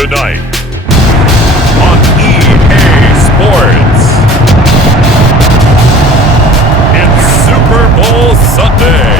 Tonight on EA Sports, it's Super Bowl Sunday.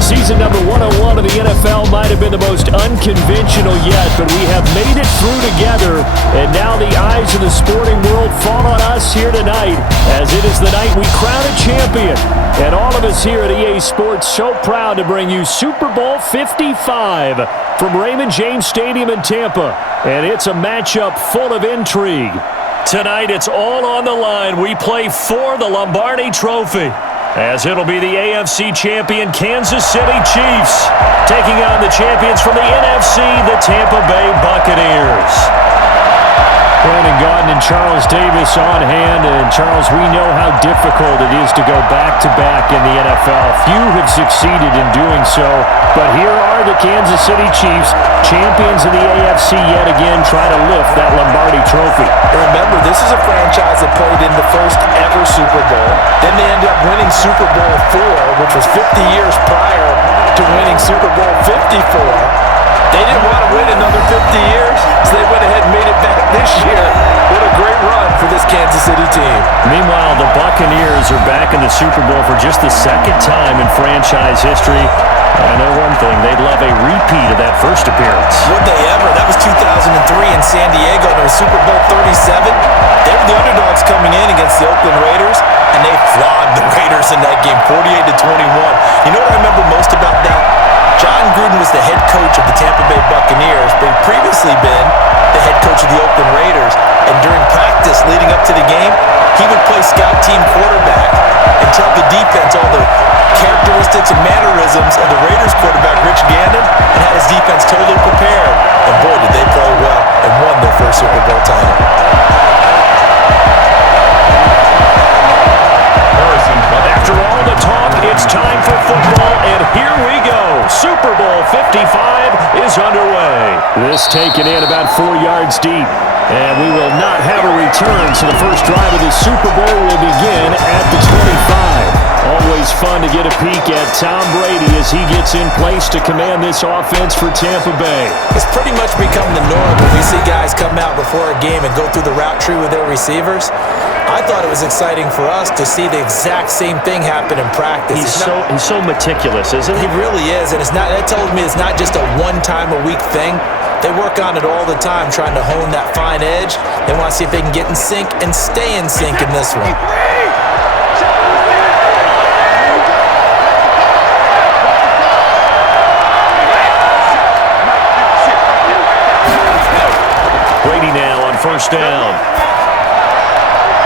Season number 101 of the NFL might have been the most unconventional yet, but we have made it through together, and now the eyes of the sporting world fall on us here tonight, as it is the night we crown a champion. And all of us here at EA Sports so proud to bring you Super Bowl 55 from Raymond James Stadium in Tampa, and it's a matchup full of intrigue. Tonight it's all on the line. We play for the Lombardi Trophy, as it'll be the AFC champion Kansas City Chiefs taking on the champions from the NFC, the Tampa Bay Buccaneers. Brandon Gaudin and Charles Davis on hand, and Charles, we know how difficult it is to go back-to-back in the NFL. Few have succeeded in doing so, but here are the Kansas City Chiefs, champions of the AFC yet again, try to lift that Lombardi Trophy. Remember, this is a franchise that played in the first ever Super Bowl. Then they ended up winning Super Bowl IV, which was 50 years prior to winning Super Bowl 54. They didn't want to wait another 50 years, so they went ahead and made it back this year. What a great run for this Kansas City team. Meanwhile, the Buccaneers are back in the Super Bowl for just the second time in franchise history. I know one thing, they'd love a repeat of that first appearance. Would they ever? That was 2003 in San Diego. It was Super Bowl 37. They were the underdogs coming in against the Oakland Raiders, and they flogged the Raiders in that game, 48-21. You know what I remember most about that? John Gruden was the head coach of the Tampa Bay Buccaneers, but he'd previously been the head coach of the Oakland Raiders. And during practice leading up to the game, he would play scout team quarterback and tell the defense all the characteristics and mannerisms of the Raiders quarterback, Rich Gannon, and had his defense totally prepared. And boy, did they play well and won their first Super Bowl title. After all the talk, it's time for football, and here we go. Super Bowl 55 is underway. This taken in about 4 yards deep, and we will not have a return, so the first drive of the Super Bowl will begin at the 25. Always fun to get a peek at Tom Brady as he gets in place to command this offense for Tampa Bay. It's pretty much become the norm when we see guys come out before a game and go through the route tree with their receivers. I thought it was exciting for us to see the exact same thing happen in practice. He's so meticulous, isn't he? He really is, and that tells me it's not just a one-time-a-week thing. They work on it all the time, trying to hone that fine edge. They want to see if they can get in sync and stay in sync in this one. Brady now on first down.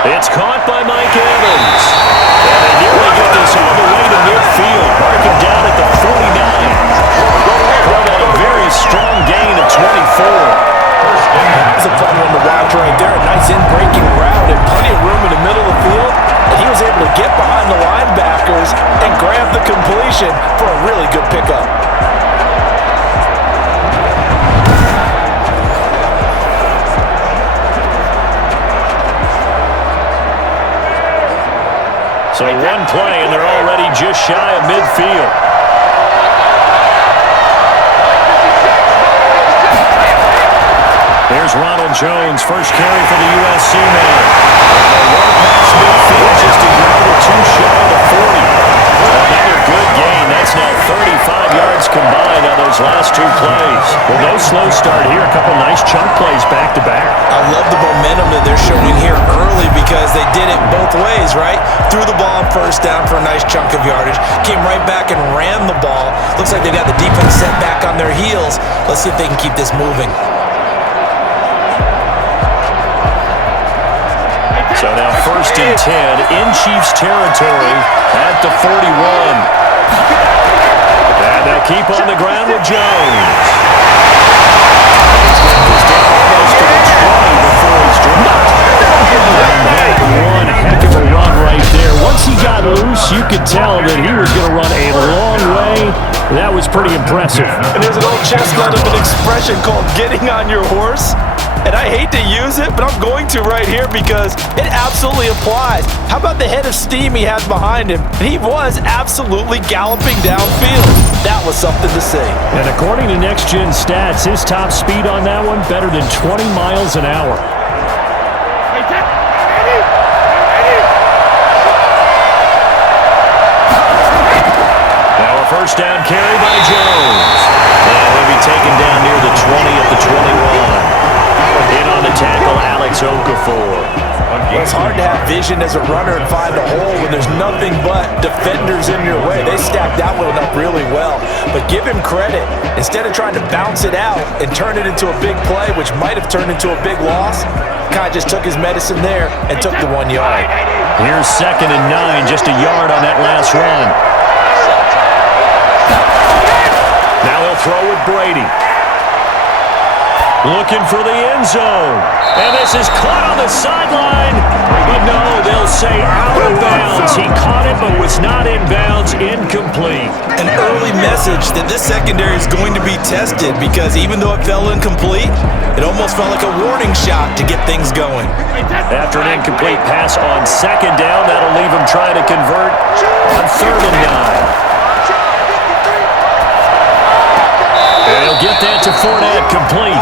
It's caught by Mike Evans. And they nearly get this all the way to midfield. Marking down at the 49. What a very strong gain of 24. That was a fun one to watch right there. A nice in-breaking route and plenty of room in the middle of the field. And he was able to get behind the linebackers and grab the completion for a really good pickup. So one play, and they're already just shy of midfield. There's Ronald Jones, first carry for the USC man. One pass midfield, just a yard or two shy of the 40. Another good gain. That's now 35 yards combined on those last two plays. Well, no slow start here. A couple nice chunk plays back-to-back. I love the momentum that they're showing here early because they did it both ways, right? Threw the ball on first down for a nice chunk of yardage. Came right back and ran the ball. Looks like they got the defense set back on their heels. Let's see if they can keep this moving. So now first and 10 in Chiefs territory at the 41. And they'll keep on the ground with Jones. He's got this down almost to the 20 before he's dropped. One heck of a run right there. Once he got loose, you could tell that he was going to run a long way. That was pretty impressive. And there's an old chestnut of an expression called getting on your horse. And I hate to use it, but I'm going to right here because it absolutely applies. How about the head of steam he had behind him? And he was absolutely galloping downfield. That was something to see. And according to Next Gen Stats, his top speed on that one better than 20 miles an hour. Now a first down carry by Jones. And he'll be taken down near the 20 at the 21. In on the tackle, Alex Okafor. Well, it's hard to have vision as a runner and find a hole when there's nothing but defenders in your way. They stacked that one up really well. But give him credit. Instead of trying to bounce it out and turn it into a big play, which might have turned into a big loss, Kai just took his medicine there and took the 1 yard. Here's 2nd and 9, just a yard on that last run. Now he'll throw with Brady. Looking for the end zone. And this is caught on the sideline. But no, they'll say out of bounds. He caught it but was not in bounds. Incomplete. An early message that this secondary is going to be tested because even though it fell incomplete, it almost felt like a warning shot to get things going. After an incomplete pass on 2nd down, that'll leave him trying to convert on 3rd and 9. They'll get that to Fournette, complete.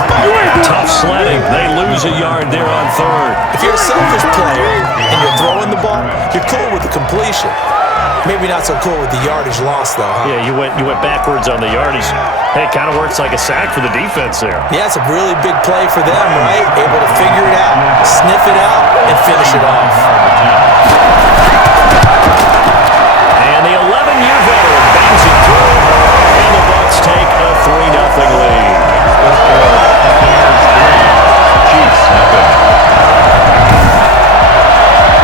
Tough sledding. They lose a yard there on 3rd. If you're a selfish player and you're throwing the ball, you're cool with the completion. Maybe not so cool with the yardage loss, though, huh? Yeah, you went backwards on the yardage. Hey, it kind of works like a sack for the defense there. Yeah, it's a really big play for them, right? Able to figure it out, sniff it out, and finish it off. And the 11-year veteran bangs it through. And the Bucs take a 3-0 lead.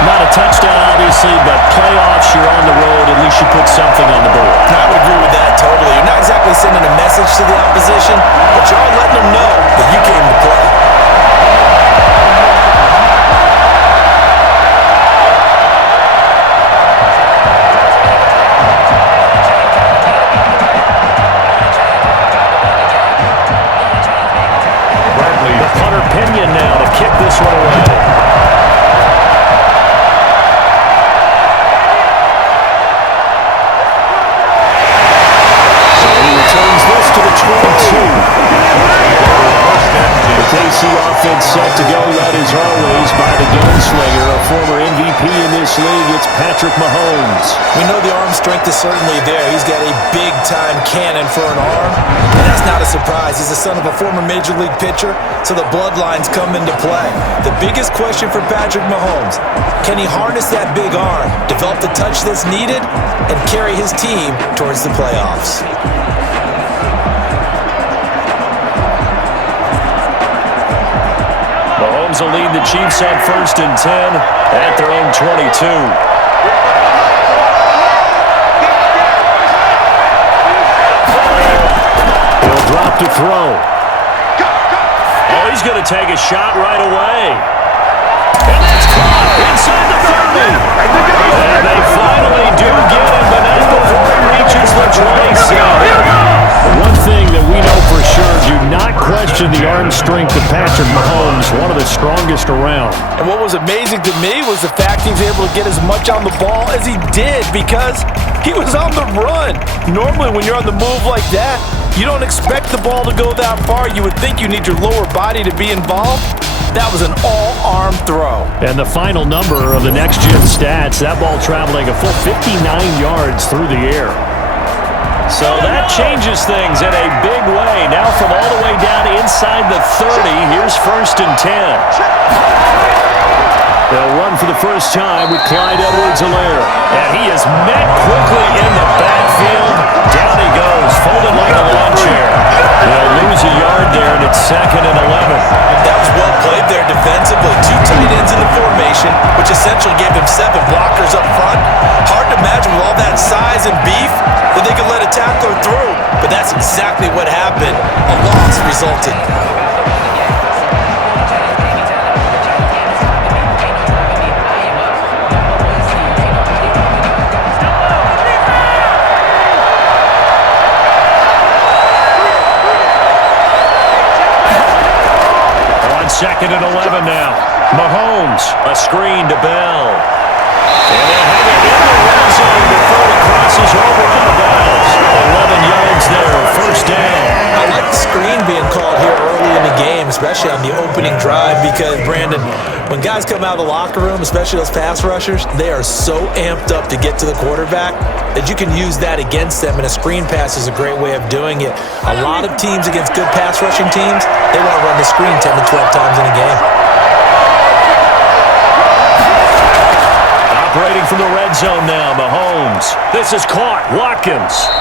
Not a touchdown, obviously, but playoffs, you're on the road. At least you put something on the board. I would agree with that totally. You're not exactly sending a message to the opposition, but you're all letting them know that you came to play. Pinion now to kick this one away. So he returns this to the 22. The KC offense set to go, led as always by the gunslinger, a former MVP in this league. It's Patrick Mahomes. We know the arm strength is certainly there. He's got a big-time cannon for an arm, and that's not a surprise. He's the son of a former Major League pitcher, so the bloodlines come into play. The biggest question for Patrick Mahomes, can he harness that big arm, develop the touch that's needed, and carry his team towards the playoffs? Mahomes will lead the Chiefs on 1st and 10 at their own 22. He'll drop to throw. Oh, he's going to take a shot right away. And that's caught inside the 30. And they finally do get him, but not before he reaches the 27. One thing that we know for sure, do not question the arm strength of Patrick Mahomes, one of the strongest around. And what was amazing to me was the fact he was able to get as much on the ball as he did because he was on the run. Normally when you're on the move like that, you don't expect the ball to go that far. You would think you need your lower body to be involved. That was an all-arm throw. And the final number of the next-gen stats, that ball traveling a full 59 yards through the air. So that changes things in a big way. Now from all the way down inside the 30, here's 1st and 10. They'll run for the first time with Clyde Edwards-Helaire. And he is met quickly in the backfield. Down he goes, folded like a lawn chair. They'll lose a yard there, and it's 2nd and 11. That was well played there defensively. 2 tight ends in the formation, which essentially gave them 7 blockers up front. Hard to imagine with all that size and beef that they could let a tackler through. But that that's exactly what happened. A loss resulted. Second and 11 now. Mahomes, a screen to Bell. And they'll have it in the red zone before it crosses over out of bounds. 11 yards there, first down. I like the screen being called here early in the game, especially on the opening drive, because, Brandon, when guys come out of the locker room, especially those pass rushers, they are so amped up to get to the quarterback that you can use that against them, and a screen pass is a great way of doing it. A lot of teams against good pass rushing teams, they want to run the screen 10 to 12 times in a game. Operating from the red zone now, Mahomes. This is caught, Watkins.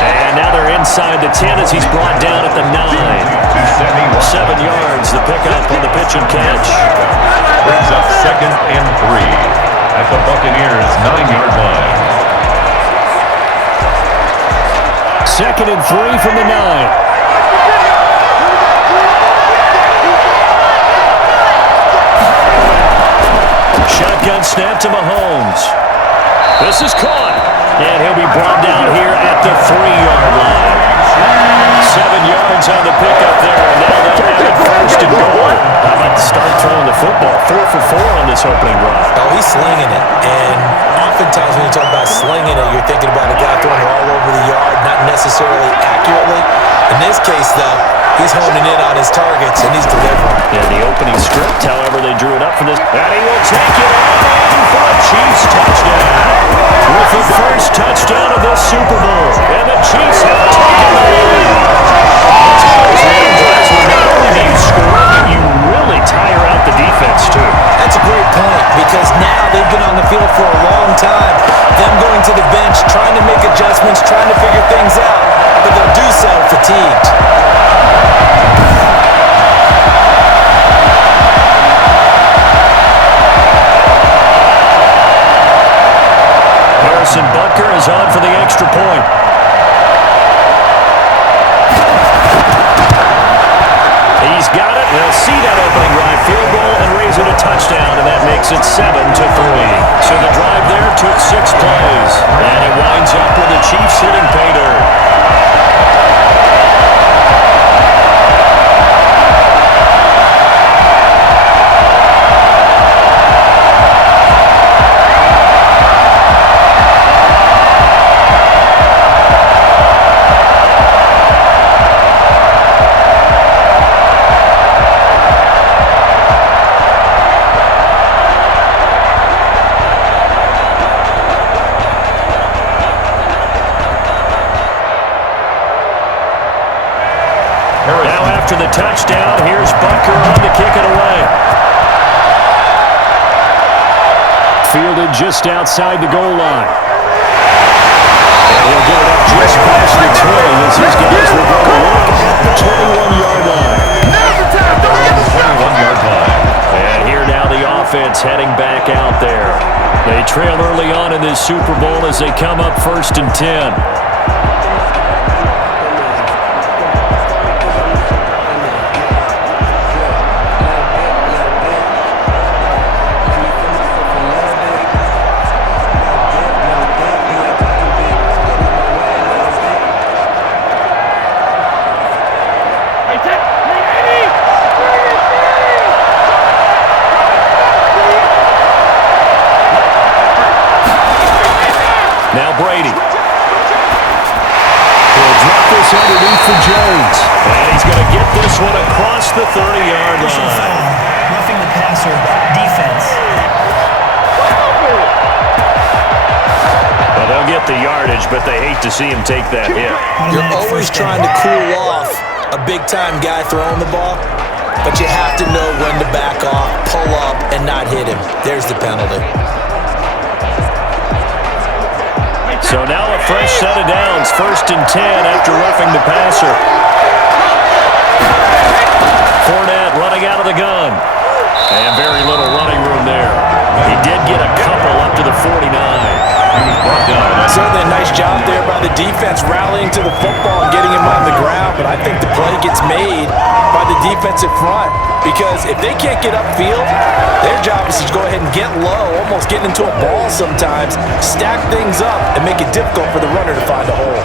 And now they're inside the 10 as he's brought down at the 9. 7 yards, the pickup on the pitch and catch. Brings up second and 3 at the Buccaneers' 9-yard line. Second and 3 from the 9. Shotgun snap to Mahomes. This is caught. And he'll be brought down here at the 3-yard line. 7 yards on the pickup there. And now they'll have it first and goal. How about to start throwing the football? 4 for 4 on this opening drive. Oh, he's slinging it. And oftentimes when you talk about slinging it, you're thinking about a guy throwing it all over the yard, not necessarily accurately. In this case, though, he's honing in on his targets, and he's delivering. Yeah, the opening script, however, they drew it up for this. And he will take it in for a Chiefs touchdown. With the first touchdown of this Super Bowl. And the Chiefs have taken the lead. Those long drives where not only do you score, but you really tire out the defense, too. That's a great point, because now they've been on the field for a long time. Them going to the bench, trying to make adjustments, trying to figure things out, but they'll do so fatigued. Harrison Butker is on for the extra point. He's got it. They'll see that opening drive field goal and raise it a touchdown, and that makes it 7-3. So the drive there took 6 plays, and it winds up with the Chiefs hitting pay dirt. Now after the touchdown, here's Butker on to kick it away. Fielded just outside the goal line. And he'll get it up just past the 20 as these guys will go to work at the 21-yard line. 21-yard line. And here now the offense heading back out there. They trail early on in this Super Bowl as they come up 1st and 10. Now Brady. He'll drop this underneath for Jones. And he's going to get this one across the 30-yard line. Roughing the passer, defense. Well, they'll get the yardage, but they hate to see him take that hit. You're always trying to cool off a big-time guy throwing the ball, but you have to know when to back off, pull up, and not hit him. There's the penalty. So now a fresh set of downs, 1st and 10 after roughing the passer. Fournette running out of the gun. And very little running room there. He did get a couple up to the 49. He was brought down. Certainly a nice job there by the defense, rallying to the football and getting him on the ground, but I think the play gets made by the defensive front because if they can't get upfield, their job is to go ahead and get low, almost getting into a ball sometimes, stack things up, and make it difficult for the runner to find a hole.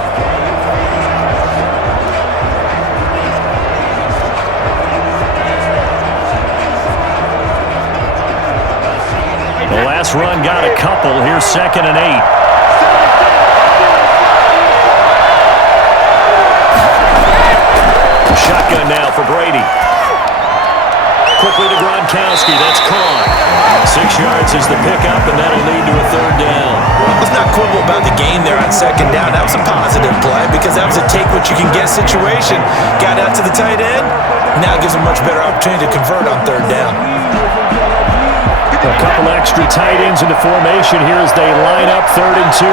The last run got a couple. Here's 2nd and 8. Shotgun now for Brady. Quickly to Gronkowski. That's caught. 6 yards is the pickup, and that'll lead to a 3rd down. Let's not quibble about the gain there on 2nd down. That was a positive play because that was a take-what-you-can-get situation. Got out to the tight end. Now gives him a much better opportunity to convert on 3rd down. A couple extra tight ends into formation here as they line up 3rd and 2.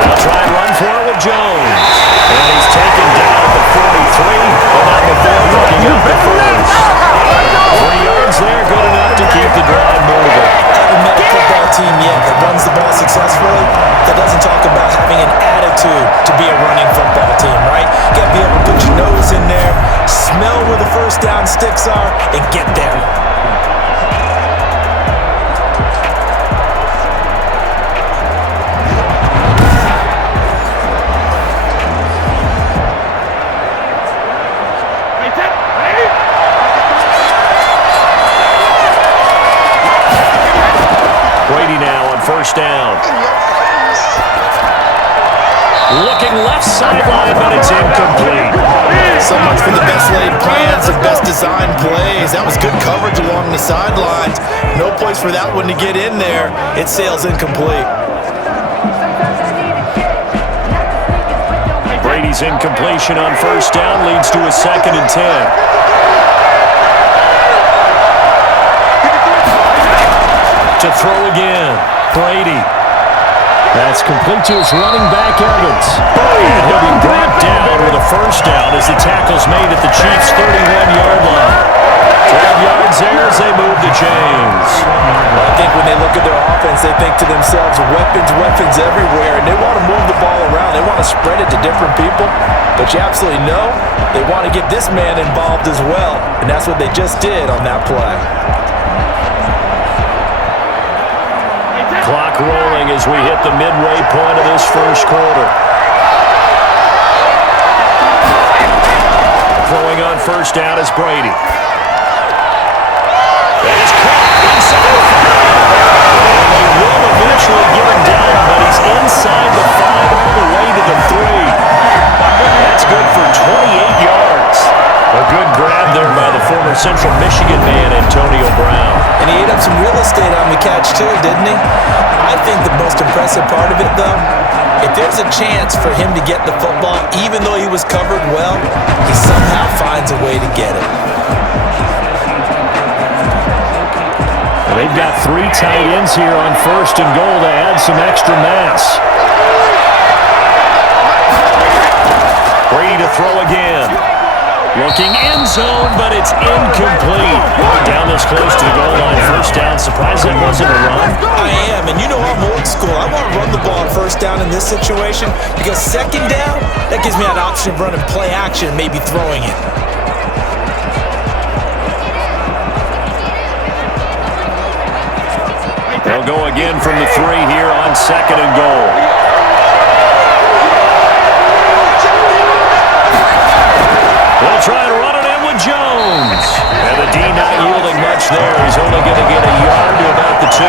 They'll try and run for it with Jones. And he's taken down at the 43, but not before looking up the first. 3 yards there, good enough to keep the drive moving. I haven't met a football team yet that runs the ball successfully that doesn't talk about having an attitude to be a running football team, right? You got to be able to put your nose in there, smell where the first down sticks are, and get there. Brady now on 1st down. Looking left sideline, but it's incomplete. So much for the best laid plans, the best designed plays. That was good coverage along the sidelines. No place for that one to get in there. It sails incomplete. Brady's incompletion on 1st down leads to a 2nd and 10. To throw again, Brady. That's complete to his running back, Evans. And he'll be brought down with a 1st down as the tackle's made at the Chiefs' 31-yard line. 12 yards there as they move the chains. I think when they look at their offense, they think to themselves, weapons everywhere, and they want to move the ball around. They want to spread it to different people, but you absolutely know they want to get this man involved as well, and that's what they just did on that play. Clock rolling as we hit the midway point of this 1st quarter. Throwing on 1st down is Brady. That is caught inside the 5. And they will eventually get him down, but he's inside the 5 all the way to the 3. That's good for 28 yards. A good grab there by the former Central Michigan man, Antonio Brown. And he ate up some real estate on the catch too, didn't he? I think the most impressive part of it, though, if there's a chance for him to get the football, even though he was covered well, he somehow finds a way to get it. Well, they've got 3 tight ends here on 1st and goal to add some extra mass. Brady to throw again. Looking end zone, but it's incomplete. Down this close to the goal line, 1st down. Surprised it wasn't a run. I am, and you know I'm old school. I want to run the ball on 1st down in this situation because 2nd down, that gives me an option of running play action and maybe throwing it. They'll go again from the 3 here on 2nd and goal. They'll try to run it in with Jones. And the D not yielding much there. He's only going to get a yard to about the 2.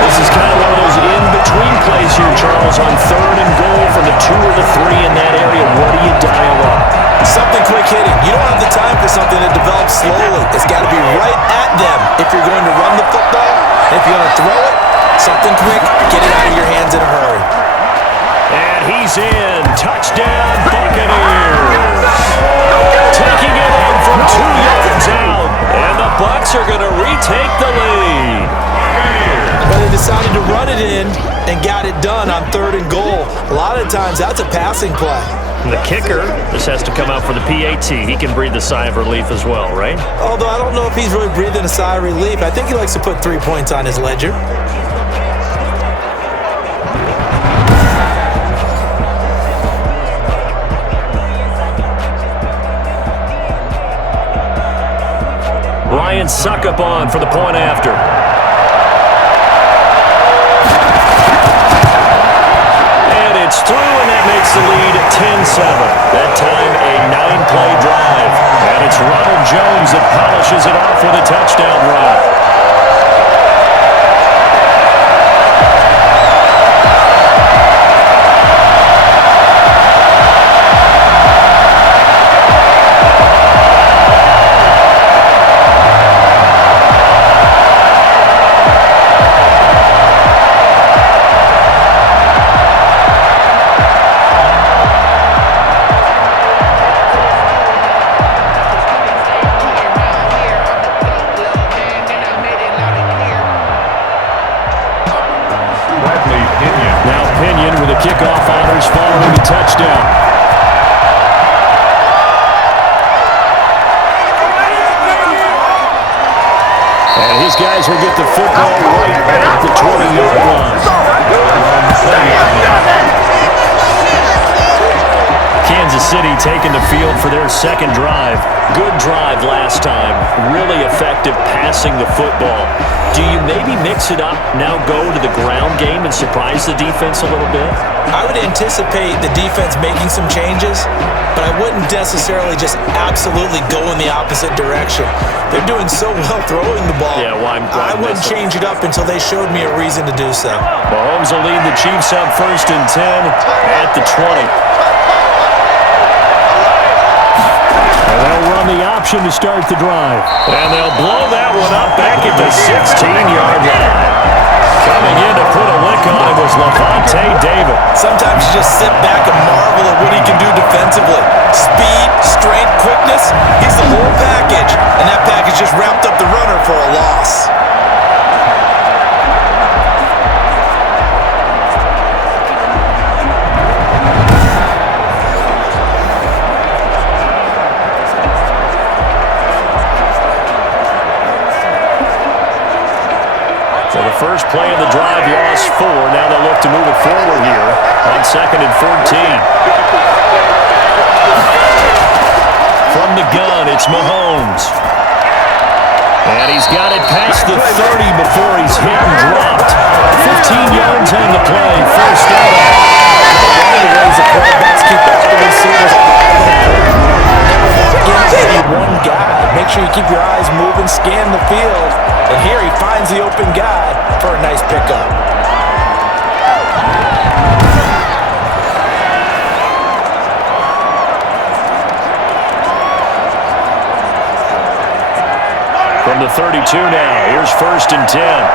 This is kind of one of those in-between plays here, Charles, on 3rd and goal from the 2 or the 3 in that area. What do you dial up? Something quick hitting. You don't have the time for something that develops slowly. It's got to be right at them if you're going to run the football. And if you're going to throw it, something quick, get it out of your hands in a hurry. And he's in. Touchdown, Buccaneers. Taking it in from 2 yards out. And the Bucs are going to retake the lead. But they decided to run it in and got it done on 3rd and goal. A lot of times, that's a passing play. The kicker just has to come out for the PAT. He can breathe a sigh of relief as well, right? Although I don't know if he's really breathing a sigh of relief. I think he likes to put 3 points on his ledger. Ryan Suckup on for the point after. And it's through, and that makes the lead 10-7. That time a 9-play drive. And it's Ronald Jones that polishes it off with a touchdown run. Kickoff honors following the touchdown. And his guys will get the football right at the 20-yard line. Kansas City taking the field for their second drive. Good drive last time. Really effective passing the football. Do you maybe mix it up, now go to the ground game and surprise the defense a little bit? I would anticipate the defense making some changes, but I wouldn't necessarily just absolutely go in the opposite direction. They're doing so well throwing the ball. Yeah, well, I wouldn't change it up until they showed me a reason to do so. Mahomes will lead the Chiefs up 1st and 10 at the 20. They'll run the option to start the drive. And they'll blow that one up back at the 16-yard line. Coming in to put a lick on it was Levante David. Sometimes you just sit back and marvel at what he can do defensively. Speed, strength, quickness, he's the whole package. And that package just wrapped up the runner for a loss. First play of the drive, lost 4. Now they'll look to move it forward here on 2nd and 14. From the gun, it's Mahomes. And he's got it past the 30 before he's hit and dropped. 15 yards on the play, first down. One of the ways the quarterbacks keep up the receivers against one guy. Make sure you keep your eyes moving, scan the field. And here he finds the open guy for a nice pickup. From the 32 now, here's 1st and 10.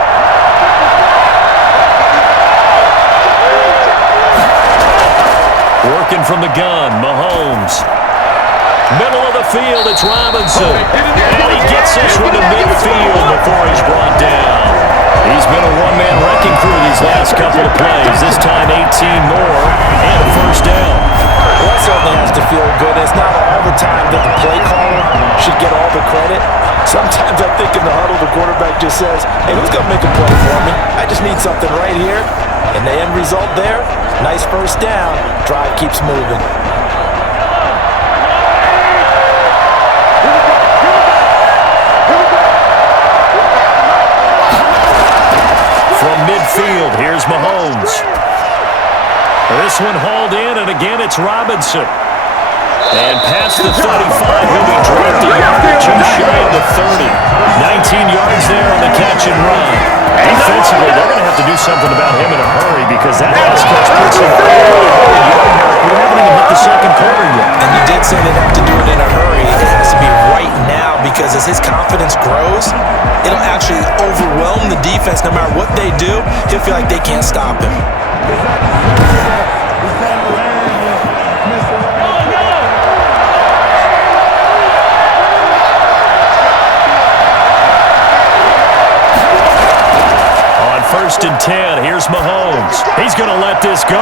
Working from the gun, Mahomes. Middle of the field, it's Robinson. And he gets this one to midfield before he's brought down. He's been a one-man wrecking crew these last couple of plays. This time 18 more and a first down. Well, that certainly has to feel good. It's not all the time that the play caller should get all the credit. Sometimes I think in the huddle the quarterback just says, hey, who's going to make a play for me? I just need something right here. And the end result there, nice first down. Drive keeps moving. Midfield, here's Mahomes. This one hauled in, and again it's Robinson. And past the 35, he'll be dropped a yard or two shy of the 30. 19 yards there on the catch and run. Defensively, they're going to have to do something about him in a hurry because that last catch puts him over the yard mark. We haven't even hit the second quarter yet. And you did say they'd have to do it in a hurry. It has to be right now because as his confidence grows, it'll actually overwhelm the defense. No matter what they do, he'll feel like they can't stop him. First and 10, here's Mahomes. He's going to let this go.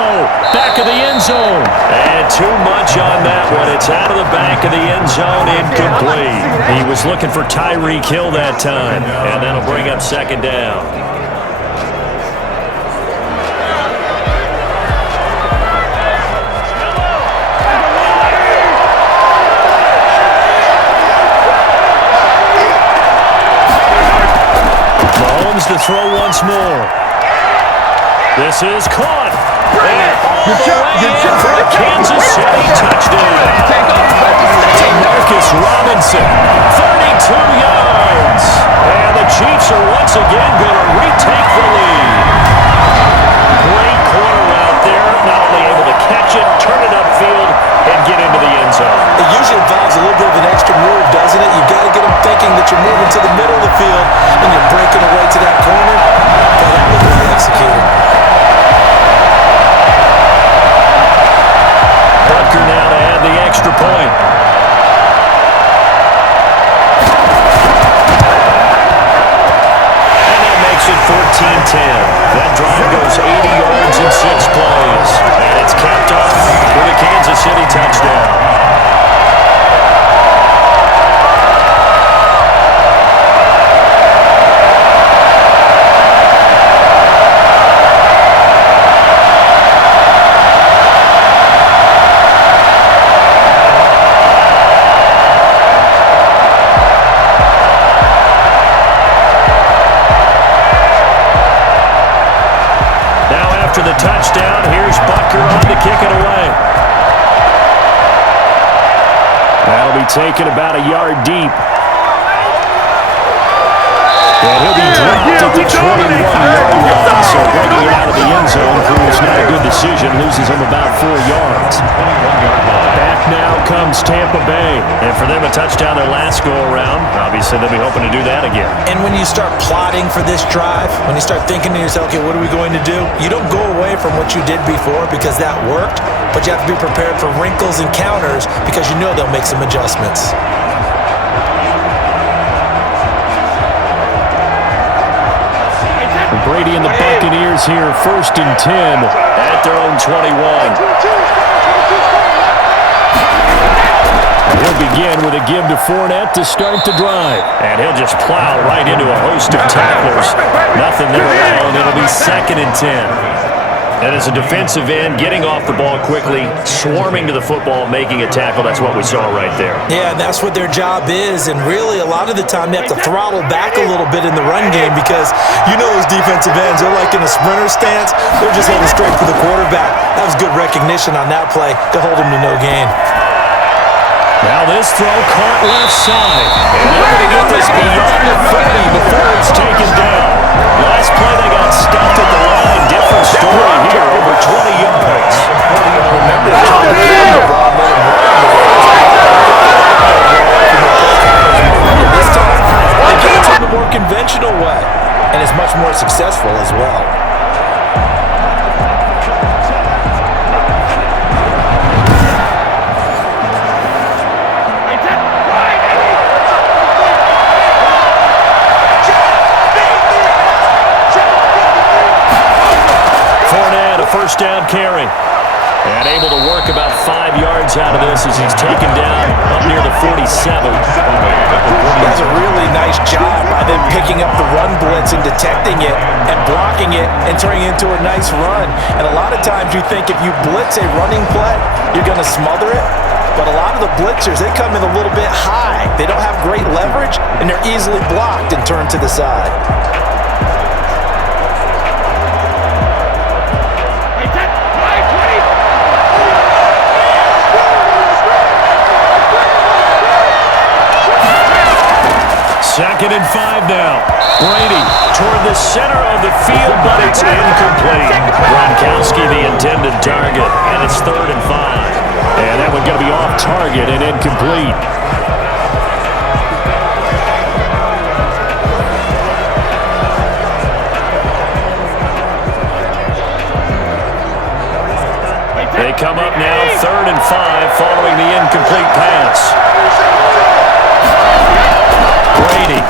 Back of the end zone. And too much on that one. It's out of the back of the end zone, incomplete. He was looking for Tyreek Hill that time, and that'll bring up 2nd down. Here's the throw once more. This is caught. Good job. Good job. For a Kansas City touchdown. To Marcus Robinson, 32 yards. And the Chiefs are once again going to retake the lead. Great corner out there, not only able to catch it, turn it upfield, and get into the end zone. It usually involves a little bit of an extra move, doesn't it? You've got to get them thinking that you're moving to the middle of the field and you're breaking away to that corner. But that was well executed. Bucker now to add the extra point. And that makes it 14-10. That drive goes 80 yards in 6 plays. And it's capped off with a Kansas City touchdown. After the touchdown, here's Bucker on to kick it away. That'll be taken about a yard deep. And he'll be dropped at the 21-yard line, so breaking it out of the end zone proves not a good decision, loses him about 4 yards. Back now comes Tampa Bay. And for them, a touchdown their last go-around. Obviously, they'll be hoping to do that again. And when you start plotting for this drive, when you start thinking to yourself, okay, what are we going to do? You don't go away from what you did before because that worked, but you have to be prepared for wrinkles and counters because you know they'll make some adjustments. Brady and the Buccaneers here, 1st and 10 at their own 21. He'll begin with a give to Fournette to start the drive. And he'll just plow right into a host of tacklers. Nothing there now, and it'll be 2nd and 10. And as a defensive end, getting off the ball quickly, swarming to the football, making a tackle, that's what we saw right there. Yeah, and that's what their job is. And really, a lot of the time, they have to throttle back a little bit in the run game because you know those defensive ends, they're like in a sprinter stance. They're just heading straight for the quarterback. That was good recognition on that play to hold him to no gain. Now this throw caught left side. And they're going to get this beyond the 30 before it's taken down. Last play they got stuffed at the line. Different story here, over 20 yards. Remember this time, they get it the more conventional way, and it's much more successful as well. First down carry. And able to work about 5 yards out of this as he's taken down up near the 47. That's a really nice job by them picking up the run blitz and detecting it and blocking it and turning it into a nice run. And a lot of times you think if you blitz a running play, you're going to smother it. But a lot of the blitzers, they come in a little bit high. They don't have great leverage, and they're easily blocked and turned to the side. Second and 5 now. Brady toward the center of the field, but it's incomplete. Gronkowski the intended target, and it's 3rd and 5. And that one going to be off target and incomplete. They come up now, 3rd and 5, following the incomplete pass. Brady.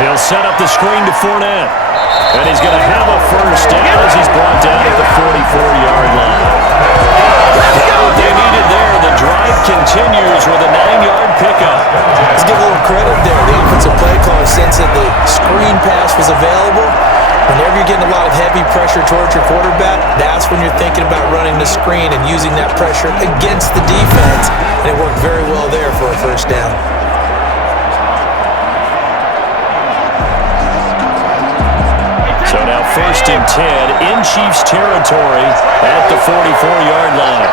He'll set up the screen to Fournette. And he's going to have a first down as he's brought down at the 44-yard line. Got what they needed there. The drive continues with a 9-yard pickup. Let's give a little credit there. The offensive play caller sense that the screen pass was available. Whenever you're getting a lot of heavy pressure towards your quarterback, that's when you're thinking about running the screen and using that pressure against the defense. And it worked very well there for a first down. 1st and 10 in Chiefs territory at the 44-yard line.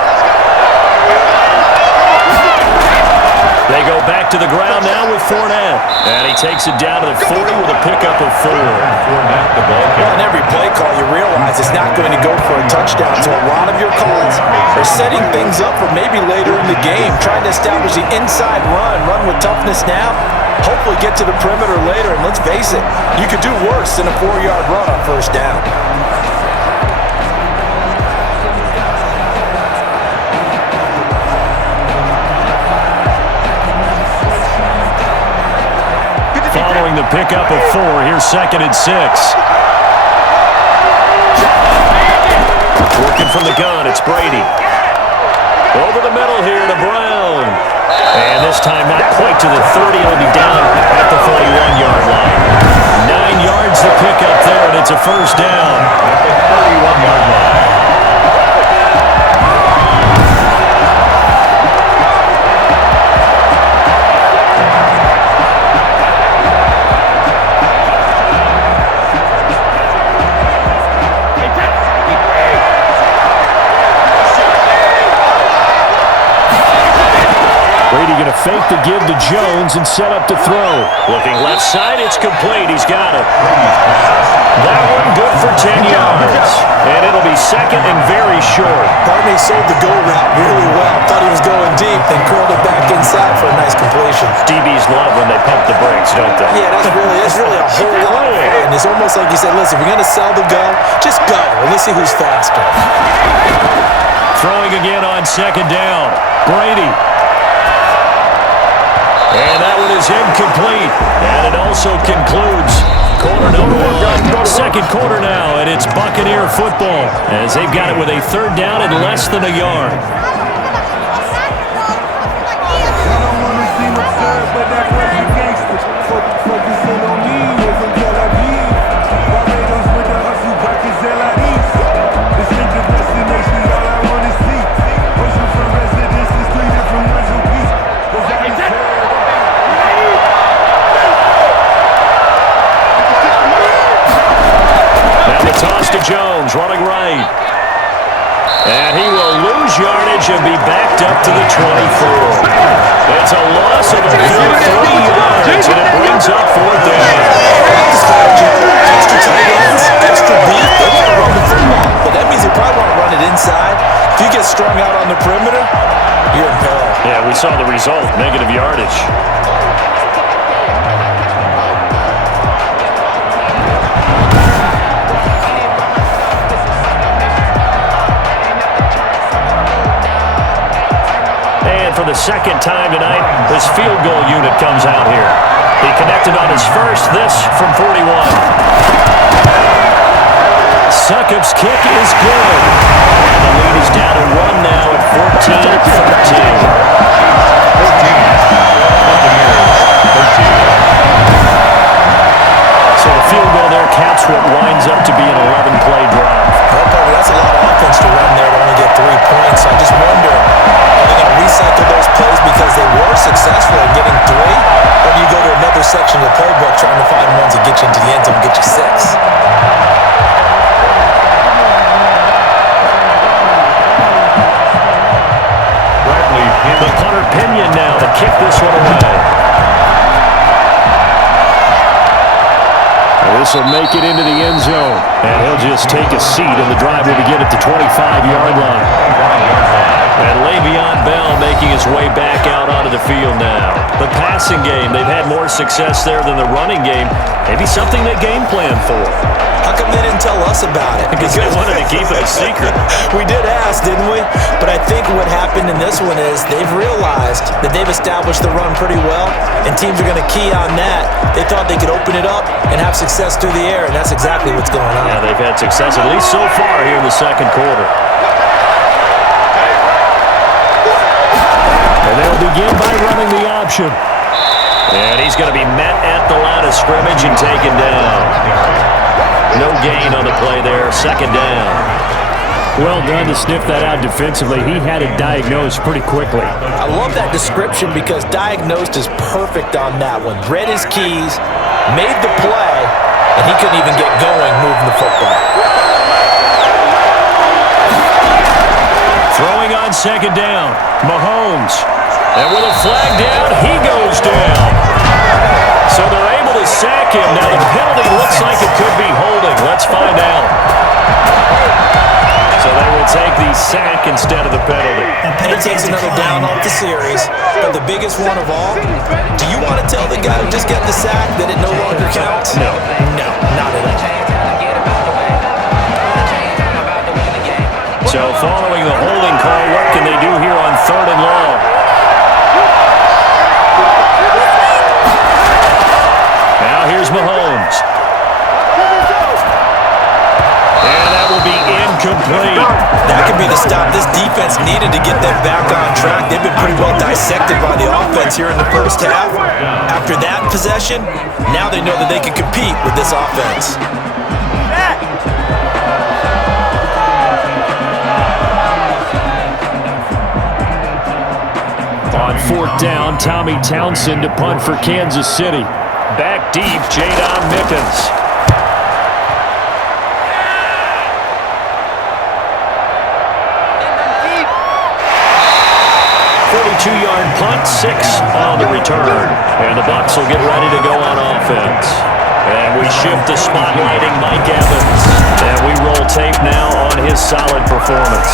They go back to the ground now with Fournette. And he takes it down to the 40 with a pickup of 4. On every play call, you realize it's not going to go for a touchdown. So a lot of your calls are setting things up for maybe later in the game, trying to establish the inside run with toughness now, hopefully get to the perimeter later. And let's face it, you could do worse than a 4-yard run on 1st down. Following the pickup of 4, here's 2nd and 6. Working from the gun, it's Brady. Over the middle here to Brown. And this time not quite to the 30. It'll be down at the 41-yard line. 9 yards to pick up there, and it's a 1st down. At the 31-yard line. Going to fake the give to Jones and set up to throw. Looking left side, it's complete. He's got it. That one good for 10 yards. And it'll be 2nd and very short. Barney sold the go route really well. Thought he was going deep, then curled it back inside for a nice completion. DBs love when they pump the brakes, don't they? Yeah, that's really a whole lot of fun. It's almost like you said, listen, if you're going to sell the go, just go, and let's see who's faster. Throwing again on 2nd down. Brady. And that one is incomplete. And it also concludes quarter number 2nd quarter now, and it's Buccaneer football as they've got it with a 3rd down and less than a yard. Toss to Jones, running right. And he will lose yardage and be backed up to the 24. It's a loss of a good 3 yards, and it brings up 4th down. Extra tight ends, extra beat. They want to run the football, but that means they probably want to run it inside. If you get strung out on the perimeter, you're in peril. Yeah, we saw the result, negative yardage. For the 2nd time tonight, this field goal unit comes out here. He connected on his first, this from 41. Succop's kick is good. And the lead is down to 1 now at 14-13. 13. So the field goal there caps what winds up to be an 11-play drive. Well, Bobby, that's a lot of offense to run there to only get 3 points. I just wonder, are they going to recycle those plays because they were successful at getting 3? Or do you go to another section of the playbook trying to find ones that get you into the end zone and get you 6? The punter Pinion now to kick this one away. This will make it into the end zone. And he'll just take a seat, and the drive will begin at the 25-yard line. And Le'Veon Bell making his way back out onto the field now. The passing game, they've had more success there than the running game. Maybe something they game plan for. How come they didn't tell us about it? Because they wanted to keep it a secret. We did ask, didn't we? But I think what happened in this one is they've realized that they've established the run pretty well, and teams are going to key on that. They thought they could open it up and have success through the air, and that's exactly what's going on. Yeah, they've had success, at least so far here in the 2nd quarter. And they'll begin by running the option. And he's going to be met at the line of scrimmage and taken down. No gain on the play there, 2nd down. Well done to sniff that out defensively. He had it diagnosed pretty quickly. I love that description because diagnosed is perfect on that one. Read his keys, made the play, and and he couldn't even get going moving the football. Throwing on second down, Mahomes. And with a flag down, he goes down. So they're able to sack him. Now the penalty looks like it could be holding. Let's find out. So they will take the sack instead of the penalty. And he takes another down off the series. But the biggest one of all, do you want to tell the guy who just got the sack that it no longer counts? No. No, not at all. So following the holding call, what can they do here on 3rd and long? Now here's Mahomes. And that will be incomplete. That could be the stop this defense needed to get them back on track. They've been pretty well dissected by the offense here in the first half. After that possession, now they know that they can compete with this offense. On 4th down, Tommy Townsend to punt for Kansas City. Back deep, Jadon Mickens. 42-yard punt, 6 on the return. And the Bucs will get ready to go on offense. And we shift to spotlighting Mike Evans. And we roll tape now on his solid performance.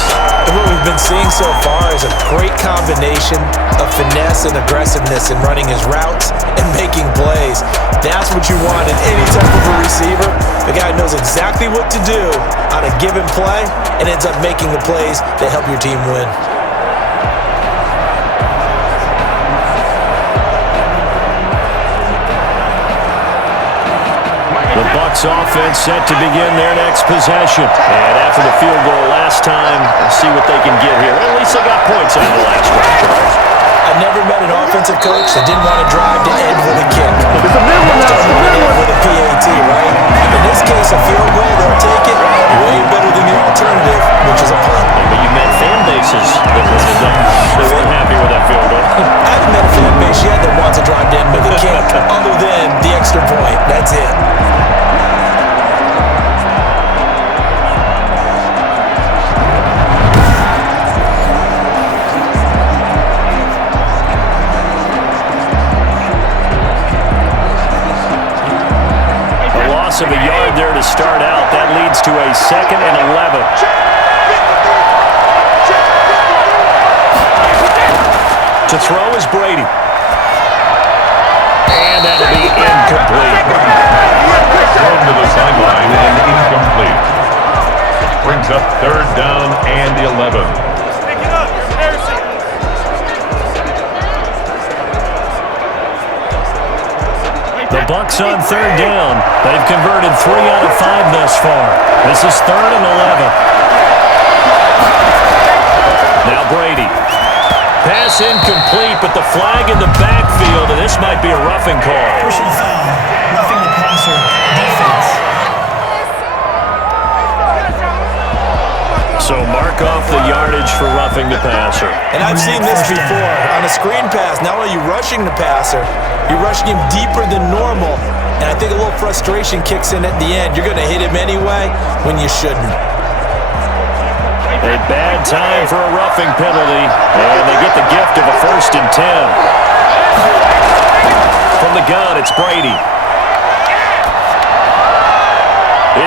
And what we've been seeing so far is a great combination of finesse and aggressiveness in running his routes and making plays. That's what you want in any type of a receiver. The guy knows exactly what to do on a given play and ends up making the plays that help your team win. The Bucs offense set to begin their next possession. And after the field goal last time, we'll see what they can get here. At least they got points out of the last drive. I never met an offensive coach that didn't want to drive to end with a kick. It's a big one now. It's a big one. With a PAT, right? In this case, a field goal, they'll take it way better than the alternative, which is a punt. But you met fan bases that they weren't happy with that field goal. I haven't met a fan base yet that wants to drive to end with a kick other than the extra point. That's it. Of a yard there to start out. That leads to a 2nd and 11. To throw is Brady. And that'll be incomplete. Thrown to the sideline and incomplete. Brings up 3rd down and 11. The Bucs on 3rd down. They've converted 3 out of 5 thus far. This is 3rd and 11. Now Brady. Pass incomplete, but the flag in the backfield, and this might be a roughing call. Personal foul. Roughing the passer. Defense. So mark off the yardage for roughing the passer. And I've seen this before. On a screen pass, not only are you rushing the passer, you're rushing him deeper than normal. And I think a little frustration kicks in at the end. You're going to hit him anyway when you shouldn't. A bad time for a roughing penalty. And they get the gift of a 1st and 10. From the gun, it's Brady.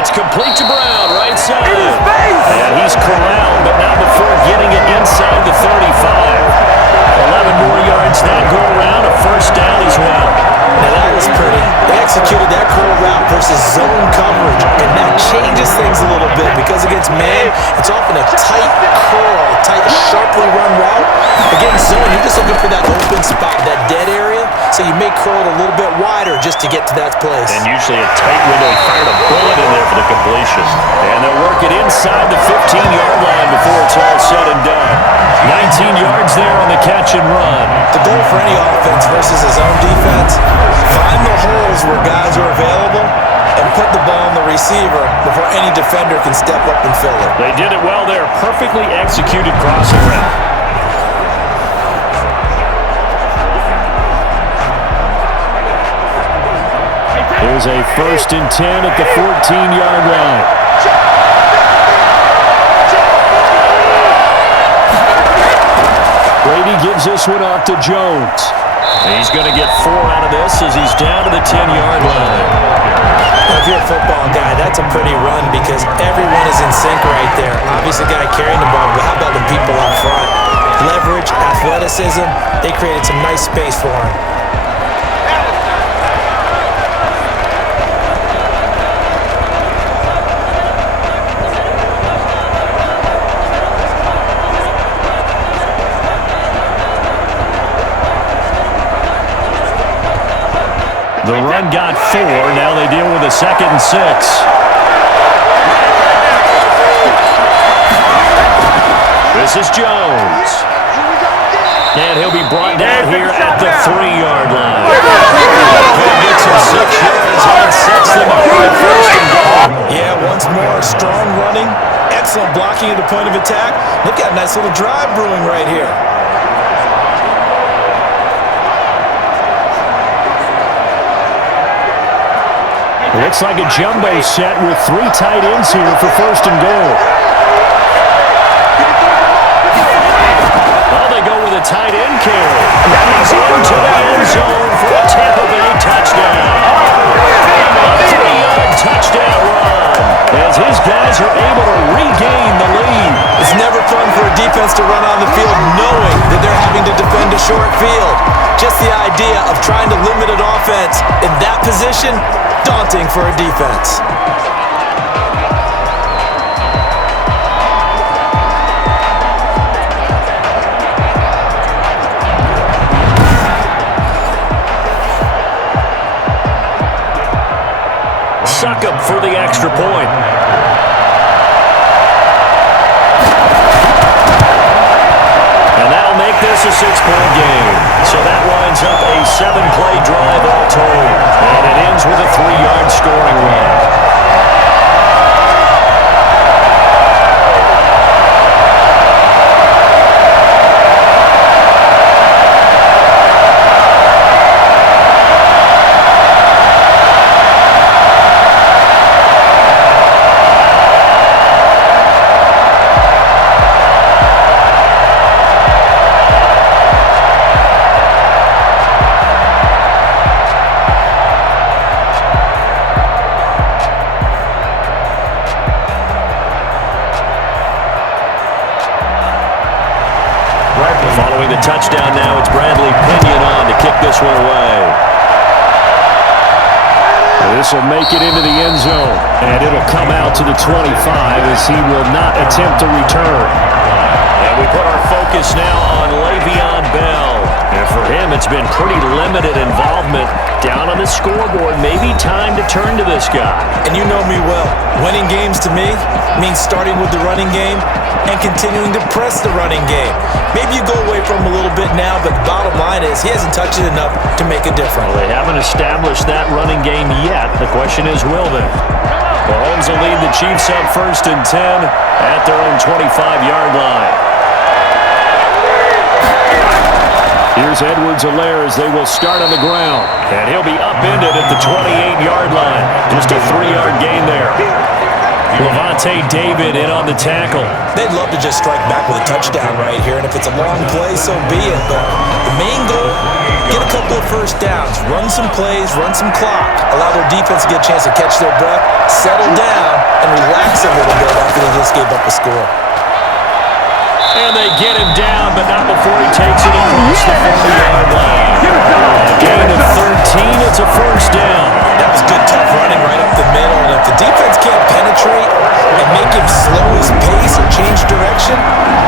It's complete to Brown, right side. And he's corralled, but not before getting it inside the 35. 11 more yards that go around, a 1st down as well. Now that was pretty. They executed that curl route versus zone coverage, and that changes things a little bit because against man, it's often a tight curl, tight, sharply run route. Against zone, you're just looking for that open spot, that dead area, so you may curl it a little bit wider just to get to that place. And usually a tight window. He fired a bullet in there for the completion. And they'll work it inside the 15-yard line before it's all said and done. 19 yards there on the catch and run. The goal for any offense versus his own defense, find the holes where guys are available and put the ball on the receiver before any defender can step up and fill it. They did it well there. Perfectly executed crossing route. Here's a 1st and 10 at the 14-yard line. Brady gives this one off to Jones. He's going to get 4 out of this as he's down to the 10-yard line. If you're a football guy, that's a pretty run because everyone is in sync right there. Obviously, the guy carrying the ball, but how about the people up front? Leverage, athleticism, they created some nice space for him. The run got 4. Now they deal with a 2nd and 6. This is Jones. And he'll be brought down here at the 3-yard line. Gets him 6 yards and sets them up for 1st and goal. Yeah, once more, strong running, excellent blocking at the point of attack. Look at a nice little drive brewing right here. Looks like a jumbo set with 3 tight ends here for 1st and goal. Well, they go with a tight end carry. He's into the end zone for a Tampa Bay touchdown. A 3-yard touchdown run as his guys are able to regain the lead. It's never fun for a defense to run on the field knowing that they're having to defend a short field. Just the idea of trying to limit an offense in that position, daunting for a defense. Suck up for the extra point. And that'll make this a 6-point game. So that winds up a 7-play drive all told. And it ends with a 3-yard scoring run. Following the touchdown now, it's Bradley Pinion on to kick this one away. This will make it into the end zone, and it'll come out to the 25 as he will not attempt to return. And we put our focus now on Le'Veon Bell. And for him, it's been pretty limited involvement down on the scoreboard. Maybe time to turn to this guy. And you know me well. Winning games to me means starting with the running game and continuing to press the running game. Maybe you go away from him a little bit now, but the bottom line is he hasn't touched it enough to make a difference. Well, they haven't established that running game yet. The question is, will they? Mahomes will lead the Chiefs up 1st and 10 at their own 25-yard line. Here's Edwards-Helaire as they will start on the ground. And he'll be upended at the 28-yard line. Just a 3-yard gain there. Levante David in on the tackle. They'd love to just strike back with a touchdown right here, and if it's a long play, so be it. But the main goal, get a couple of first downs, run some plays, run some clock, allow their defense to get a chance to catch their breath, settle down, and relax a little bit after they just gave up a score. And they get him down, but not before he takes it across the 40-yard line. A gain of 13, it's a 1st down. That was good, tough running right up the middle, and if the defense can't penetrate and make him slow his pace or change direction,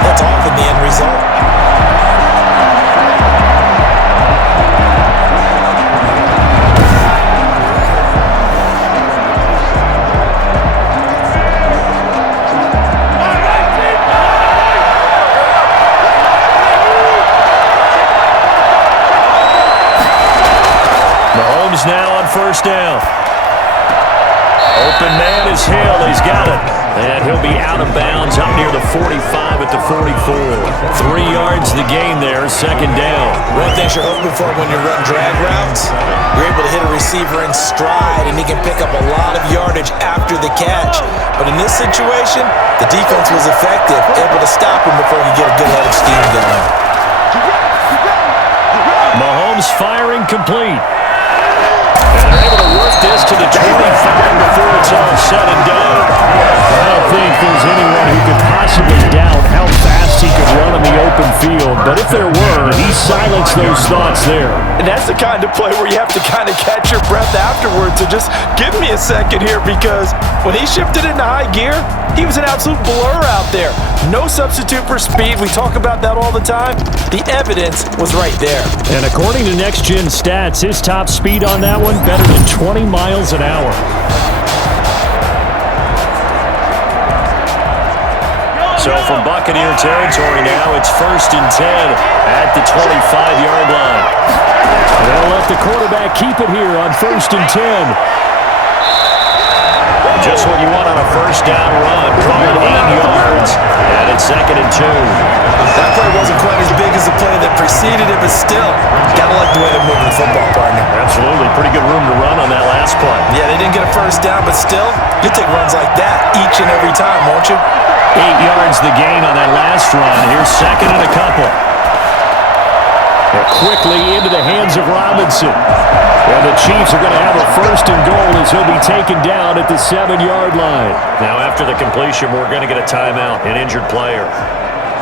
that's often the end result. Now on 1st down. Open man is Hill. He's got it. And he'll be out of bounds up near the 45 at the 44. 3 yards the gain there, second down. One thing you're hoping for when you run drag routes, you're able to hit a receiver in stride, and he can pick up a lot of yardage after the catch. But in this situation, the defense was effective, able to stop him before he could get a good head of steam going. Mahomes firing complete. And they're able to work this to the 25 before it's all said and done. I don't think there's anyone who could possibly doubt how fast he could run on the open field. But if there were, he silenced those thoughts there. And that's the kind of play where you have to kind of catch your breath afterwards and just give me a second here, because when he shifted into high gear, he was an absolute blur out there. No substitute for speed. We talk about that all the time. The evidence was right there. And according to Next Gen Stats, his top speed on that one, better than 20 miles an hour. So from Buccaneer territory now, it's 1st and 10 at the 25-yard line. They'll let the quarterback keep it here on 1st and 10. Just what you want on a first down run. Call it 8 yards, and it's 2nd and 2. That play wasn't quite as big as the play that preceded it, but still, gotta like the way they're moving the football, partner. Absolutely. Pretty good room to run on that last play. Yeah, they didn't get a first down, but still, you take runs like that each and every time, won't you? 8 yards the gain on that last run. Here's 2nd and a couple. They're quickly into the hands of Robinson. And the Chiefs are going to have a 1st and goal as he'll be taken down at the 7-yard line. Now after the completion, we're going to get a timeout, an injured player.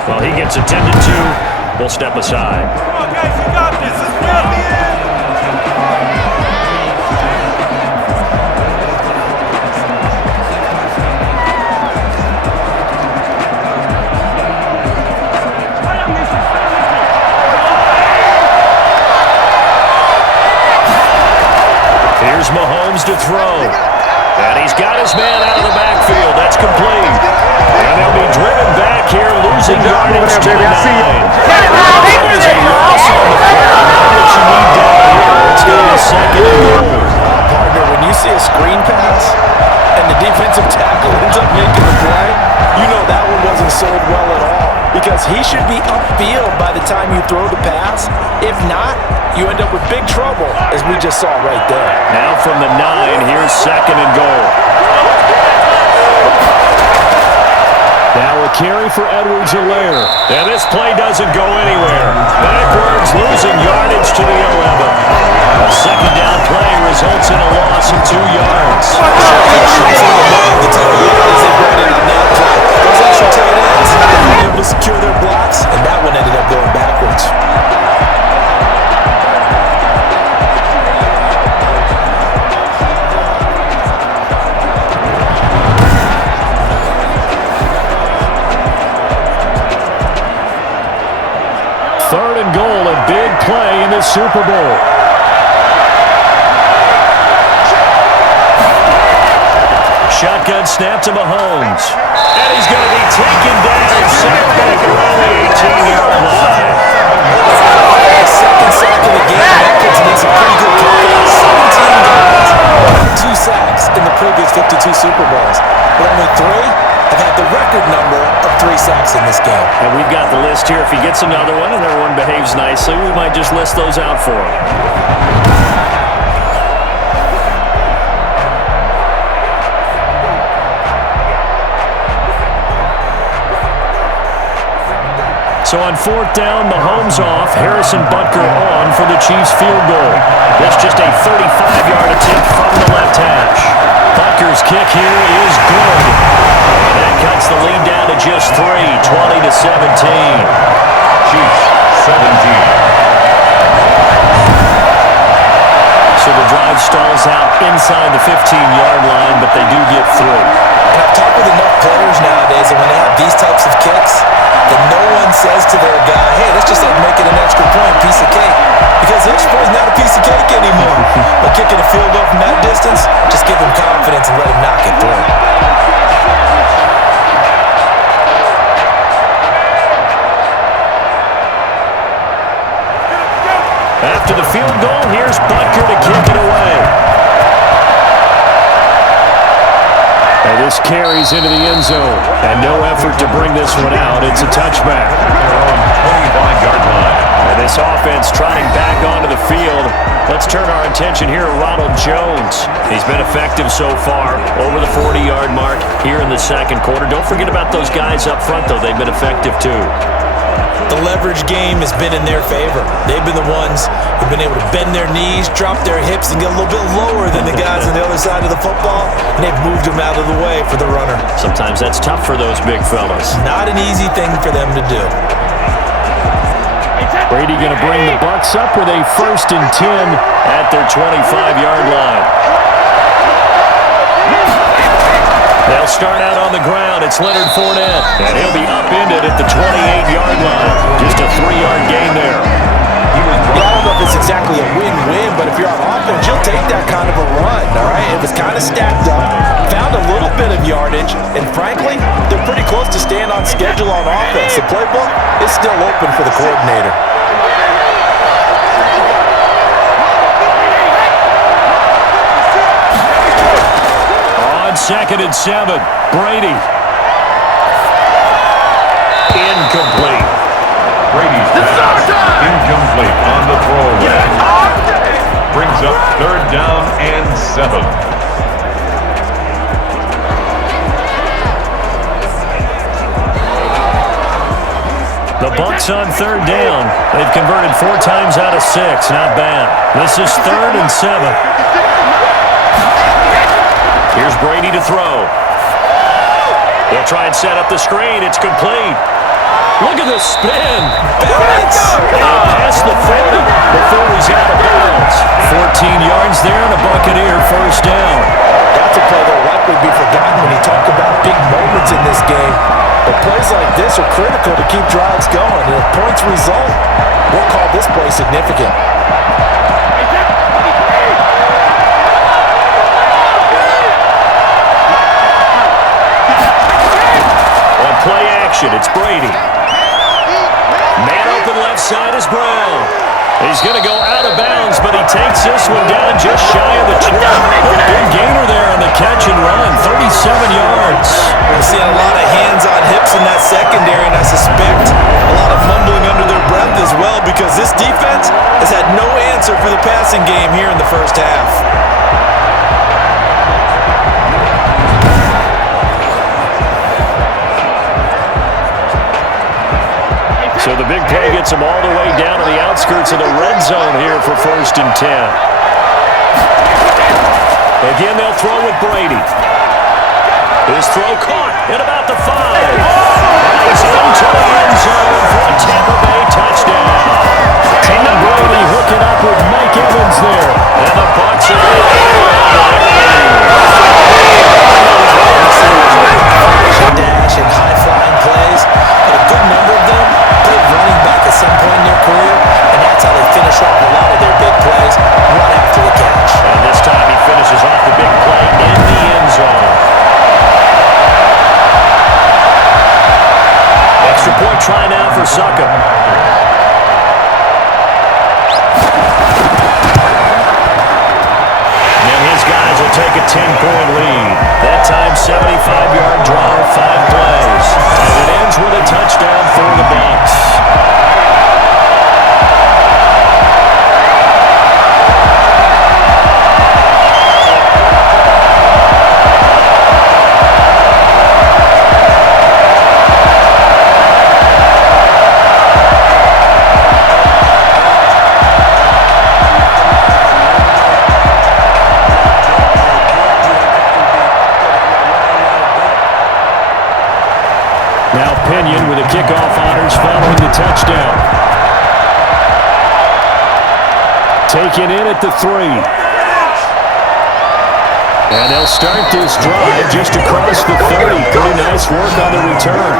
Well, he gets attended to. We'll step aside. Come on, guys, you got this. Let's go. Here's Mahomes to throw. And he's got his man out of the backfield. That's complete. And they'll be driven back here, losing yardage to the 9. There's a loss on the play. What you need down here. It's going to be 2nd and goal. Partner, when you see a screen pass and the defensive tackle ends up making the play, you know that one wasn't sold well at all, because he should be upfield by the time you throw the pass. If not, you end up with big trouble, as we just saw right there. Now from the 9, here's 2nd and goal. Now a carry for Edwards-Helaire. And this play doesn't go anywhere. Backwards, losing yardage to the 11. A 2nd down play results in a loss of 2 yards. The type of yards they brought in on that play. Those extra tight ends, they were able to secure their blocks, and that one ended up going backwards. Third and goal, a big play in the Super Bowl. Shotgun snap to Mahomes. And he's going to be taken down, sacked back around the 18-yard line. Second sack of the game. That puts him in some pretty good plays. 17 guys, 2 sacks in the previous 52 Super Bowls. But only 3 have had the record number of 3 sacks in this game. And we've got the list here. If he gets another one and everyone behaves nicely, we might just list those out for him. So on 4th down, Mahomes off, Harrison Butker on for the Chiefs field goal. That's just a 35-yard attempt from the left hash. Butker's kick here is good. And that cuts the lead down to just 3, 20-17. Chiefs 17. So the drive stalls out inside the 15-yard line, but they do get through. And I've talked with enough players nowadays, and when they have these types of kicks, then no one says to their guy, hey, let's just like make it an extra point, piece of cake. Because the extra point is not a piece of cake anymore. But kicking a field goal from that distance, just give him confidence and let him knock it through. After the field goal, here's Butker to kick it away. And And this carries into the end zone. And no effort to bring this one out. It's a touchback. Their own 25-yard line. And this offense trotting back onto the field. Let's turn our attention here to Ronald Jones. He's been effective so far, over the 40-yard mark here in the second quarter. Don't forget about those guys up front, though. They've been effective, too. The leverage game has been in their favor. They've been the ones who've been able to bend their knees, drop their hips, and get a little bit lower than the guys on the other side of the football, and they've moved them out of the way for the runner. Sometimes that's tough for those big fellas. Not an easy thing for them to do. Brady going to bring the Bucs up with a 1st and 10 at their 25-yard line. They'll start out on the ground. It's Leonard Fournette, and he'll be upended at the 28-yard line. Just a 3-yard gain there. I don't know if it's exactly a win-win, but if you're on offense, you'll take that kind of a run, all right? It was kind of stacked up, found a little bit of yardage, and frankly, they're pretty close to staying on schedule on offense. The playbook is still open for the coordinator. On 2nd and 7, Brady. Incomplete. Brady's pass incomplete on the throwaway. Brings up 3rd down and 7. The Bucs on 3rd down. They've converted 4 times out of 6. Not bad. This is 3rd and 7. Here's Brady to throw. They'll try and set up the screen. It's complete. Look at the spin. Balance. Past the 40 before he's out of bounds. 14 yards there and a Buccaneer 1st down. That's a play that will likely be forgotten when you talk about big moments in this game. But plays like this are critical to keep drives going. And if points result, we'll call this play significant. Play action, it's Brady. Man open left side is Brown. He's going to go out of bounds, but he takes this one down just shy of the 20. Big gainer there on the catch and run, 37 yards. We're seeing a lot of hands on hips in that secondary, and I suspect a lot of mumbling under their breath as well, because this defense has had no answer for the passing game here in the first half. So the big play gets him all the way down to the outskirts of the red zone here for 1st and 10. Again, they'll throw with Brady. His throw caught at about the 5. He's into the end zone for a Tampa Bay touchdown. Tom Brady hooking up with Mike Evans there. And the Bucs are dash and high-flying plays, but a good number of them played running back at some point in their career, and that's how they finish off a lot of their big plays right after the catch. And this time he finishes off the big play in the end zone. Extra point try now for Succop. And his guys will take a 10-point lead. That time 75-yard drive, 5 plays. And it ends with a touchdown for the Bucs. Pinion with the kickoff honors following the touchdown. Taken in at the 3. And they'll start this drive just across the 30. Pretty nice work on the return.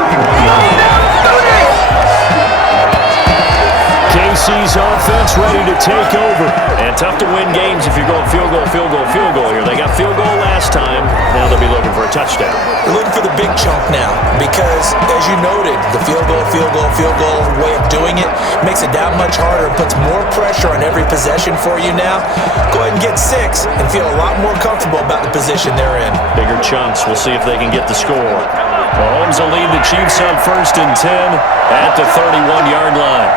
KC's offense ready to take over. And tough to win games if you're going field goal, field goal, field goal here. They got field goal last time. Now they'll be looking for a touchdown. They're looking for the big chunk now because, as you noted, the field goal way of doing running it, makes it that much harder and puts more pressure on every possession for you now. Go ahead and get 6 and feel a lot more comfortable about the position they're in. Bigger chunks. We'll see if they can get the score. Mahomes will lead the Chiefs on 1st and 10 at the 31-yard line.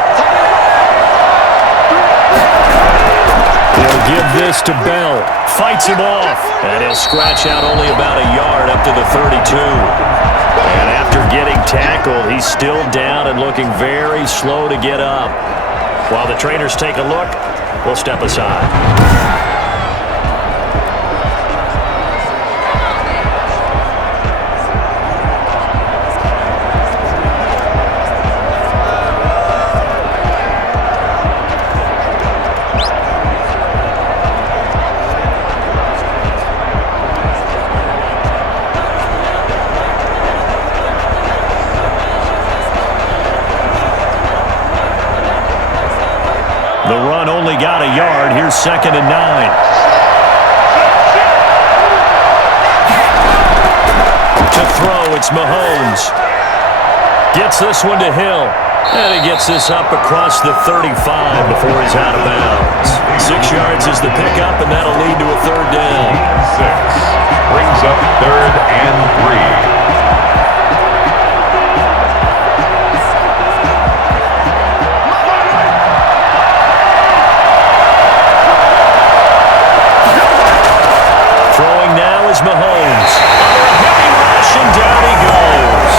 He'll give this to Bell. Fights him off. And he'll scratch out only about a yard up to the 32. And after getting tackled, he's still down and looking very slow to get up. While the trainers take a look, we'll step aside. The run only got a yard. Here's 2nd and 9. To throw, it's Mahomes. Gets this one to Hill. And he gets this up across the 35 before he's out of bounds. 6 yards is the pickup, and that'll lead to a 3rd down. 6. Brings up 3rd and 3. Mahomes. Under a heavy rush, and down he goes.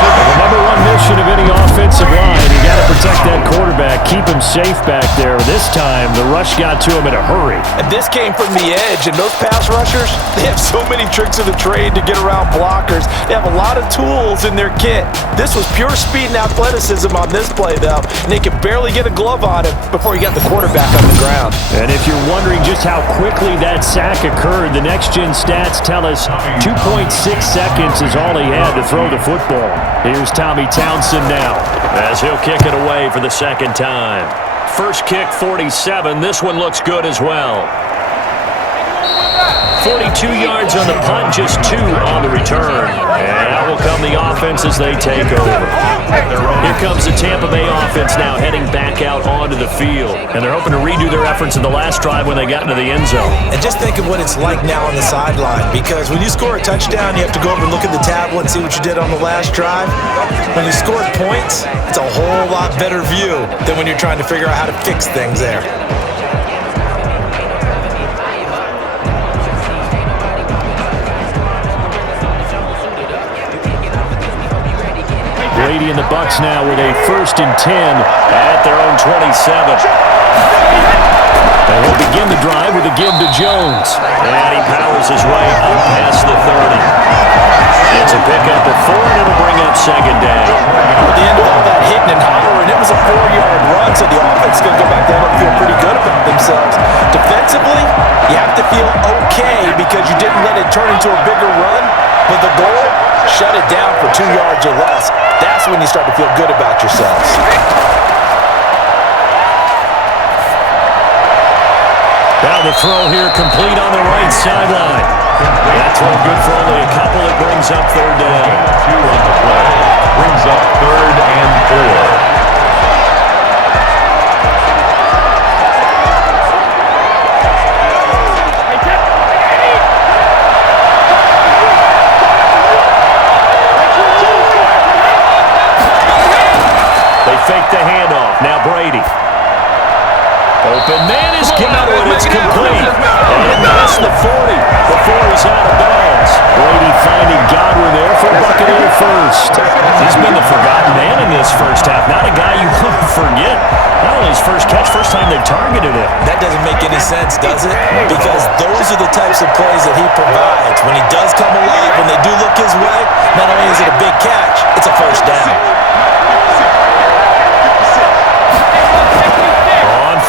The number one mission of any offensive line, you got to protect that quarterback, keep him safe back there. This time, the rush got to him in a hurry. And this came from the edge, and those pass rushers, they have so many tricks of the trade to get around blockers. They have a lot of tools in their kit. This was pure speed and athleticism on this play, though, and they could barely get a glove on him before he got the quarterback on the ground. And if you're wondering just how quickly that sack occurred, the next-gen stats tell us 2.6 seconds is all he had to throw the football. Here's Tommy Townsend now, as he'll kick it away for the 2nd time. First kick, 47. This one looks good as well. 42 yards on the punt, just 2 on the return. And out will come the offense as they take over. Here comes the Tampa Bay offense now heading back out onto the field. And they're hoping to redo their efforts in the last drive when they got into the end zone. And just think of what it's like now on the sideline, because when you score a touchdown, you have to go over and look at the tablet and see what you did on the last drive. When you score points, it's a whole lot better view than when you're trying to figure out how to fix things there. Brady and the Bucs now with a 1st and 10 at their own 27. And he'll begin the drive with a give to Jones. And he powers his way up past the 30. It's a pickup at 4, and it'll bring up 2nd down. At the end of all that hitting and hollering, it was a 4-yard run, so the offense is going to go back there and feel pretty good about themselves. Defensively, you have to feel okay because you didn't let it turn into a bigger run, but the goal, shut it down for 2 yards or less. That's when you start to feel good about yourselves. Now the throw here complete on the right sideline. That throw good for only a couple. It brings up 3rd down. 2 on the play. Brings up 3rd and 4. Fake the handoff. Now Brady. Open man is Godwin. It's complete. And that's the 40 before he's out of bounds. Brady finding Godwin there for Buccaneers first. He's been the forgotten man in this first half. Not a guy you want to forget. Not only his first catch, first time they've targeted him. That doesn't make any sense, does it? Because those are the types of plays that he provides. When he does come alive, when they do look his way, not only is it a big catch, it's a 1st down.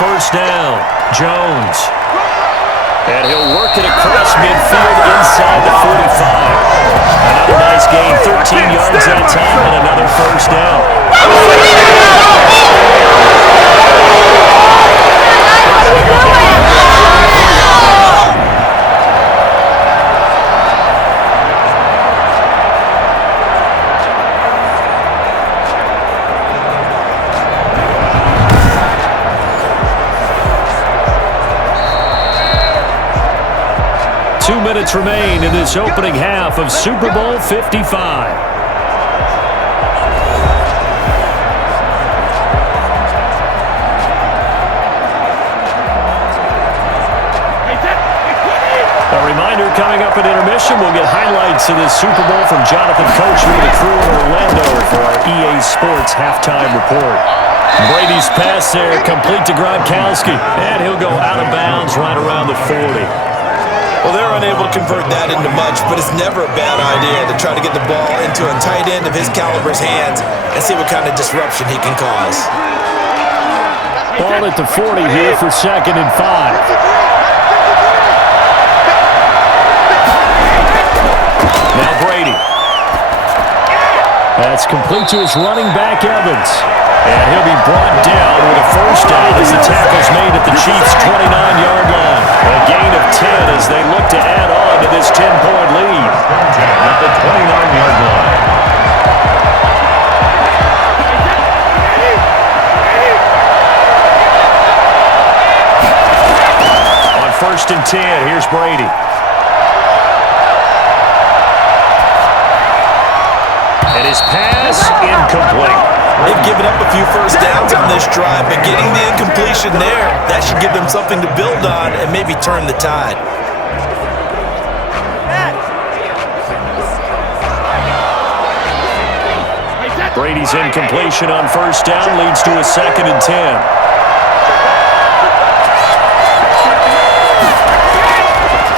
1st down, Jones. And he'll work it across midfield inside the 45. Another nice gain, 13 yards that time, and another 1st down. 2 minutes remain in this opening half of Super Bowl 55. A reminder, coming up at intermission, we'll get highlights of this Super Bowl from Jonathan Coachman and the crew in Orlando for our EA Sports halftime report. Brady's pass there, complete to Gronkowski, and he'll go out of bounds right around the 40. Well, they're unable to convert that into much, but it's never a bad idea to try to get the ball into a tight end of his caliber's hands and see what kind of disruption he can cause. Ball at the 40 here for 2nd and 5. Now Brady. That's complete to his running back, Evans. And he'll be brought down with a first down as the tackle's made at the Chiefs' 29-yard line. A gain of 10 as they look to add on to this 10-point lead. At the 29-yard line. On 1st and 10, here's Brady. And his pass incomplete. They've given up a few first downs on this drive, but getting the incompletion there, that should give them something to build on and maybe turn the tide. Brady's incompletion on 1st down leads to a 2nd and 10.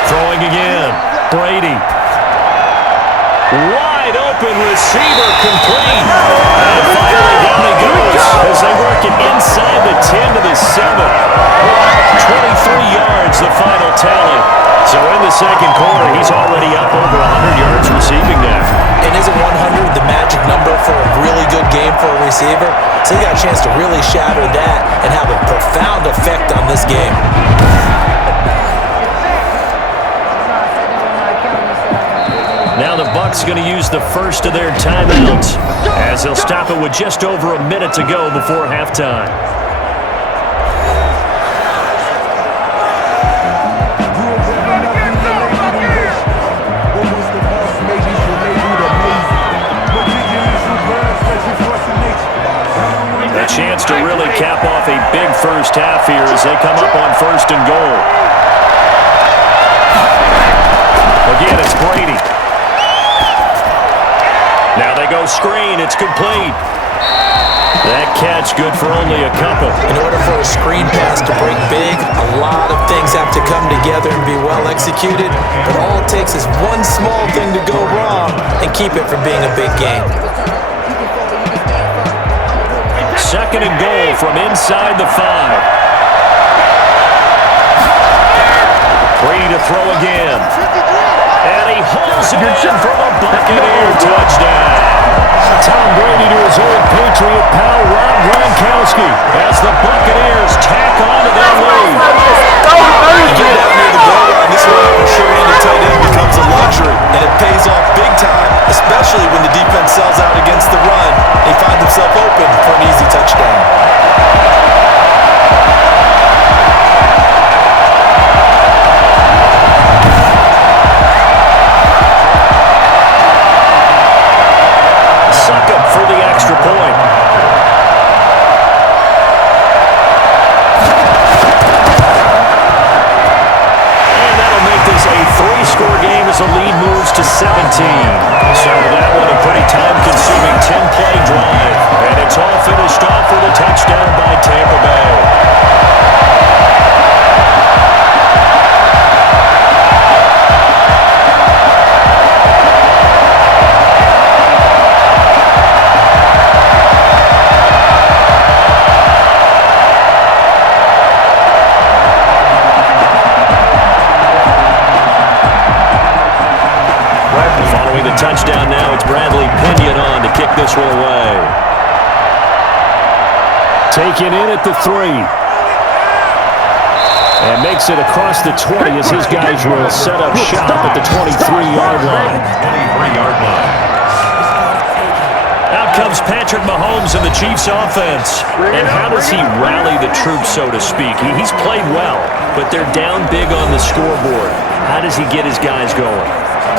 Throwing again. Brady. Wide open receiver complete. And finally down he goes as they work it inside the 10 to the 7. 23 yards the final tally. So in the second quarter, he's already up over 100 yards receiving now. And isn't 100 the magic number for a really good game for a receiver? So he got a chance to really shatter that and have a profound effect on this game. Now the Bucs going to use the first of their timeouts as they'll stop it with just over a minute to go before halftime. A chance to really cap off a big first half here as they come up on 1st and goal. Again, it's Brady. Now they go screen. It's complete. That catch good for only a couple. In order for a screen pass to break big, a lot of things have to come together and be well executed. But all it takes is one small thing to go wrong and keep it from being a big game. 2nd and goal from inside the 5. Brady to throw again. And he holds it in for a Buccaneer touchdown. Tom Brady to his old Patriot pal Rob Gronkowski as the Buccaneers tack on to their lead. Get out near the goal line, this one for sure and the tight end becomes a luxury, and it pays off big time, especially when the defense sells out against the run. He finds himself open for an easy touchdown. Suck up for the extra point. And that'll make this a 3-score game as the lead moves to 17. So that one a pretty time-consuming 10-play drive. And it's all finished off with a touchdown by Tampa Bay. Following the touchdown now, it's Bradley Pinion on to kick this one away. Taken in at the 3. And makes it across the 20 as his guys will set up shop at the 23-yard line. 23-yard line. Out comes Patrick Mahomes and the Chiefs offense. And how does he rally the troops, so to speak? He's played well, but they're down big on the scoreboard. How does he get his guys going?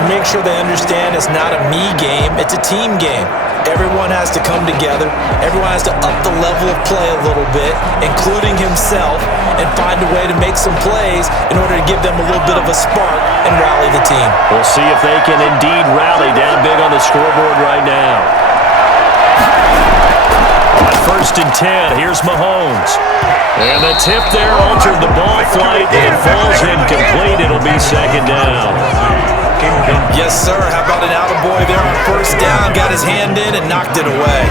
To make sure they understand it's not a me game, it's a team game. Everyone has to come together. Everyone has to up the level of play a little bit, including himself, and find a way to make some plays in order to give them a little bit of a spark and rally the team. We'll see if they can indeed rally down big on the scoreboard right now. On 1st and 10, here's Mahomes. And the tip there altered the ball flight, and it falls incomplete. It'll be 2nd down. Yes, sir. How about an attaboy there on 1st down? Got his hand in and knocked it away.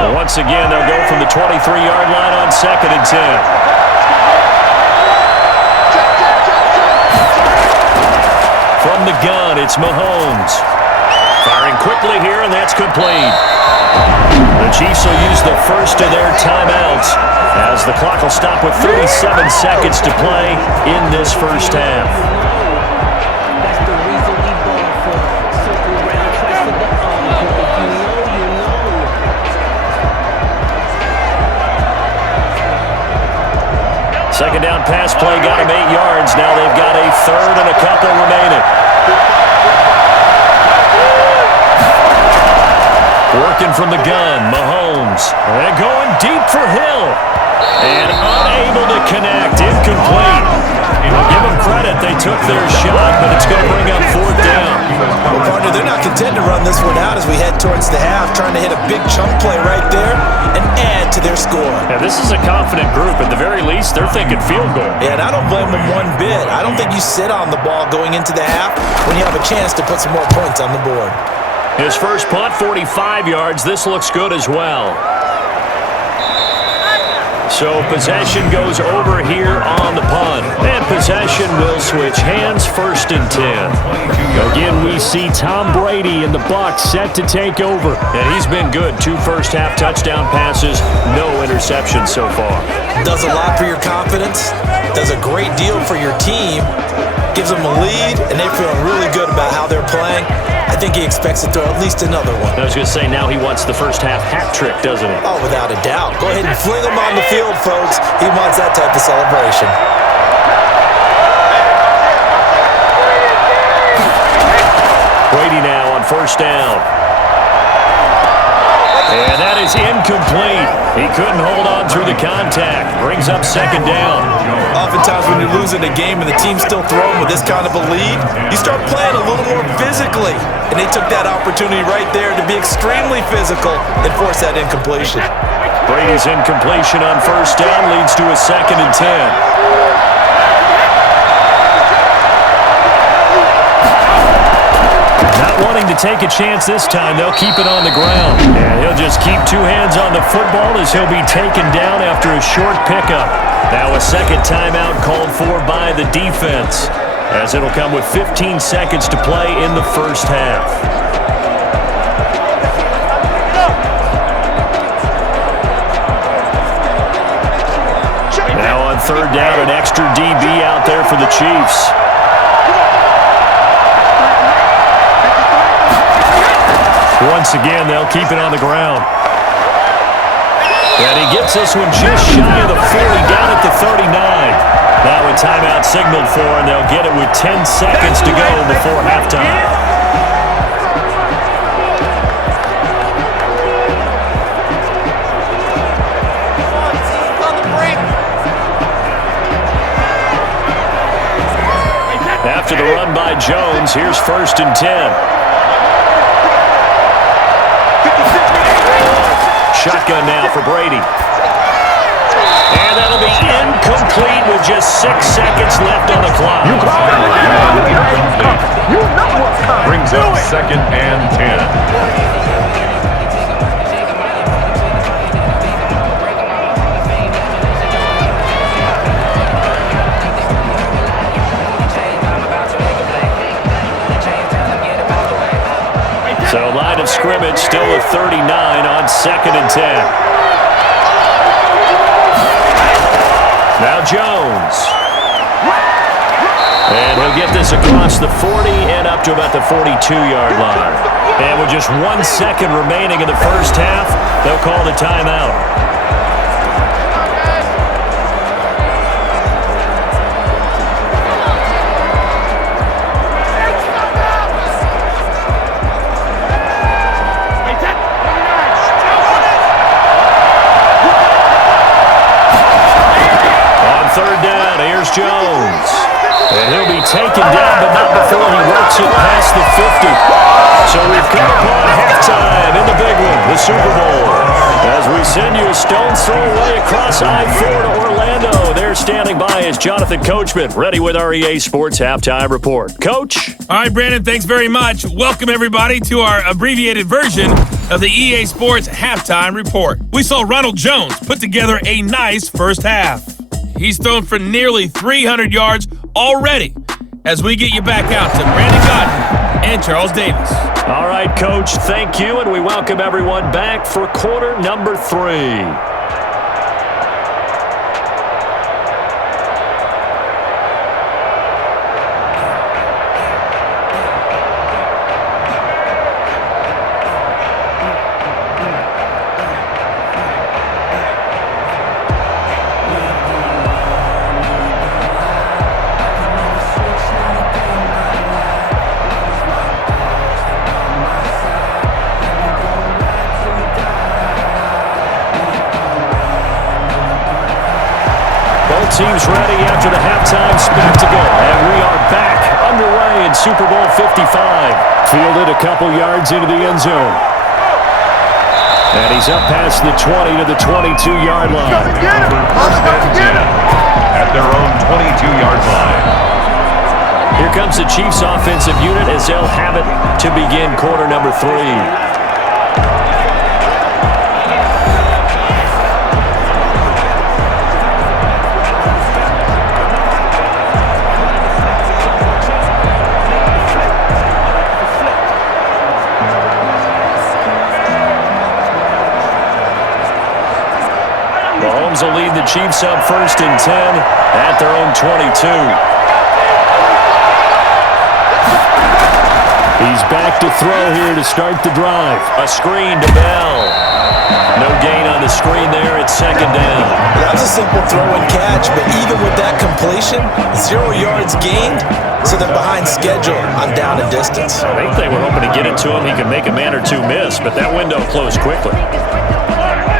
And once again, they'll go from the 23-yard line on 2nd and 10. From the gun, it's Mahomes. Firing quickly here, and that's complete. The Chiefs will use the first of their timeouts as the clock will stop with 37 seconds to play in this first half. Second down pass play got him 8 yards. Now they've got a 3rd and a couple remaining. Working from the gun, Mahomes. And going deep for Hill. And unable to connect. Incomplete. Give them credit. They took their shot, but it's going to bring up 4th down. Well, partner, they're not content to run this one out as we head towards the half, trying to hit a big chunk play right there and add to their score. Yeah, this is a confident group. At the very least, they're thinking field goal. Yeah, and I don't blame them one bit. I don't think you sit on the ball going into the half when you have a chance to put some more points on the board. His first punt, 45 yards. This looks good as well. So possession goes over here on the punt. And possession will switch hands, 1st and 10. Again, we see Tom Brady in the Bucs set to take over. And he's been good. 2 first-half touchdown passes, no interceptions so far. Does a lot for your confidence. Does a great deal for your team. Gives them a lead, and they feel really good about how they're playing. I think he expects to throw at least another one. I was going to say, now he wants the first half hat trick, doesn't he? Oh, without a doubt. Go ahead and fling him on the field, folks. He wants that type of celebration. Brady now on 1st down. And that is incomplete. He couldn't hold on through the contact. Brings up 2nd down. Oftentimes when you're losing a game and the team's still throwing with this kind of a lead, you start playing a little more physically. And they took that opportunity right there to be extremely physical and force that incompletion. Brady's incompletion on 1st down leads to a 2nd and 10. Wanting to take a chance this time, they'll keep it on the ground. And he'll just keep 2 hands on the football as he'll be taken down after a short pickup. Now a 2nd timeout called for by the defense, as it'll come with 15 seconds to play in the first half. Now on 3rd down, an extra DB out there for the Chiefs. Once again, they'll keep it on the ground. And he gets this one just shy of the 40, down at the 39. Now a timeout signaled for, and they'll get it with 10 seconds to go before halftime. After the run by Jones, here's 1st and 10. Shotgun now for Brady. And that'll be incomplete with just 6 seconds left on the clock. Brings up 2nd and 10. So line of scrimmage still a 39 on 2nd and 10. Now Jones. And he'll get this across the 40 and up to about the 42-yard line. And with just 1 second remaining in the first half, they'll call the timeout. Third down, here's Jones. And he'll be taken down, but not before he works it past the 50. So we've come upon halftime in the big one, the Super Bowl. As we send you a stone's throw away across I-4 to Orlando. There standing by is Jonathan Coachman, ready with our EA Sports Halftime Report. Coach? All right, Brandon, thanks very much. Welcome, everybody, to our abbreviated version of the EA Sports Halftime Report. We saw Ronald Jones put together a nice first half. He's thrown for nearly 300 yards already as we get you back out to Brandon Godden and Charles Davis. All right, Coach, thank you, and we welcome everyone back for quarter number 3. Teams ready after the halftime spectacle, and we are back underway in Super Bowl 55. Fielded a couple yards into the end zone. And he's up past the 20 to the 22-yard line. First and 10 at their own 22-yard line. Here comes the Chiefs offensive unit as they'll have it to begin quarter number 3. Mahomes will lead the Chiefs up first and 10 at their own 22. He's back to throw here to start the drive. A screen to Bell. No gain on the screen there. It's second down. That was a simple throw and catch, but even with that completion, 0 yards gained, so they're behind schedule on down and distance. I think they were hoping to get it to him. He could make a man or two miss, but that window closed quickly.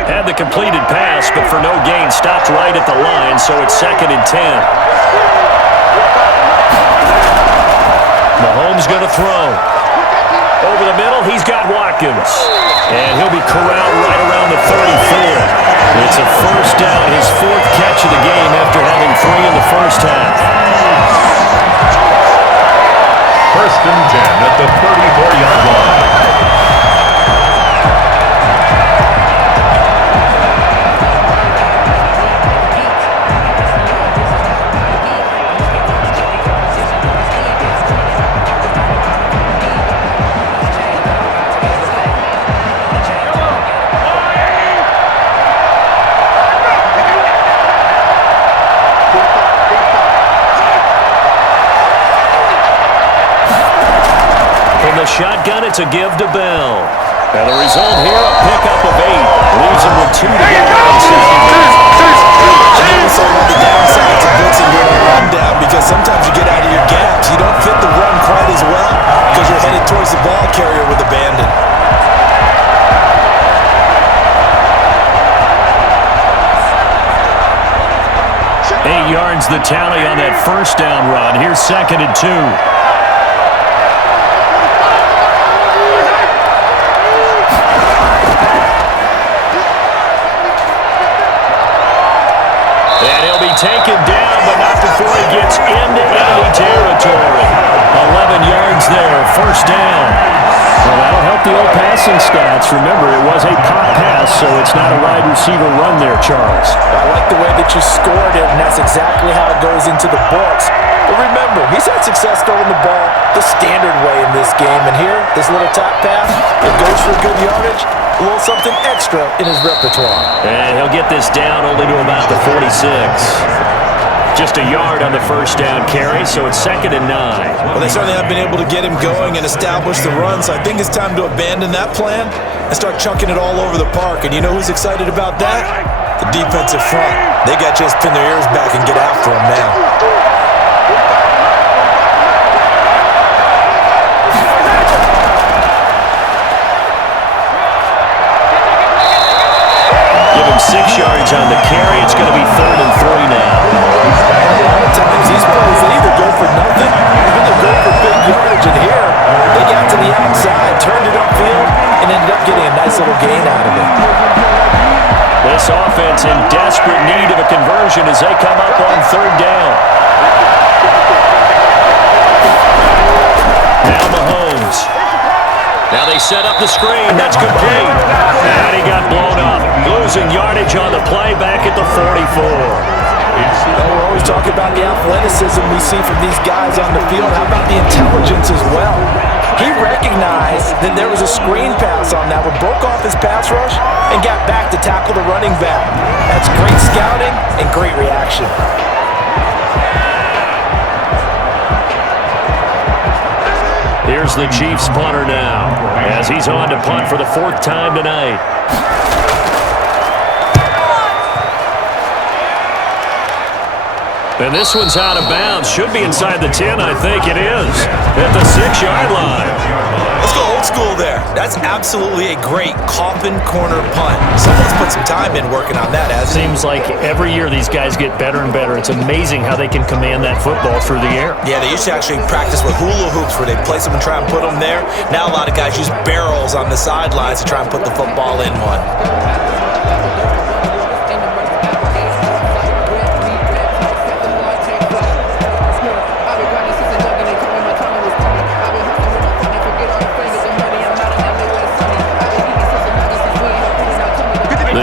Had the completed pass, but for no gain, stopped right at the line, so it's second and 10. Mahomes going to throw. Over the middle, he's got Watkins. And he'll be corralled right around the 34. It's a first down, his 4th catch of the game after having 3 in the first half. First and 10 at the 34-yard line. Shotgun, it's a give to Bell. And the result here, a pickup of 8. Leaves him with 2 to go. It's on the downside to blitzing during a rundown because sometimes you get out of your gaps. You don't fit the run quite as well because you're headed towards the ball carrier with abandon. 8 yards the tally on that first down run. Here's second and 2. Taken down, but not before he gets into enemy territory. 11 yards there, first down. Well, that'll help the old passing stats. Remember, it was a pop pass, so it's not a wide receiver run there, Charles. I like the way that you scored it, and that's exactly how it goes into the books. But remember, he's had success throwing the ball the standard way in this game. And here, this little top pass, it goes for good yardage. a little something extra in his repertoire. And he'll get this down only to about the 46. Just a yard on the first down carry, so it's 2nd and 9. Well, they certainly have been able to get him going and establish the run, so I think it's time to abandon that plan and start chunking it all over the park. And you know who's excited about that? The defensive front. They got just pin their ears back and get after him now. Give him 6 yards on the carry. It's going to be 3rd and 3 now. A lot of times these plays, they either go for nothing or they go for big yardage. And here, they got to the outside, turned it upfield, and ended up getting a nice little gain out of it. This offense in desperate need of a conversion as they come up on 3rd down. Now Mahomes. Now they set up the screen. That's complete. And he got blown up. Losing yardage on the play back at the 44. We're always talking about the athleticism we see from these guys on the field. How about the intelligence as well? He recognized that there was a screen pass on that one, broke off his pass rush, and got back to tackle the running back. That's great scouting and great reaction. Here's the Chiefs punter now as he's on to punt for the 4th time tonight. And this one's out of bounds. Should be inside the 10, I think it is. At the 6-yard line. Let's go old school there. That's absolutely a great coffin corner punt. Someone's put some time in working on that, hasn't it? Seems like every year these guys get better and better. It's amazing how they can command that football through the air. Yeah, they used to actually practice with hula hoops where they place them and try and put them there. Now a lot of guys use barrels on the sidelines to try and put the football in one.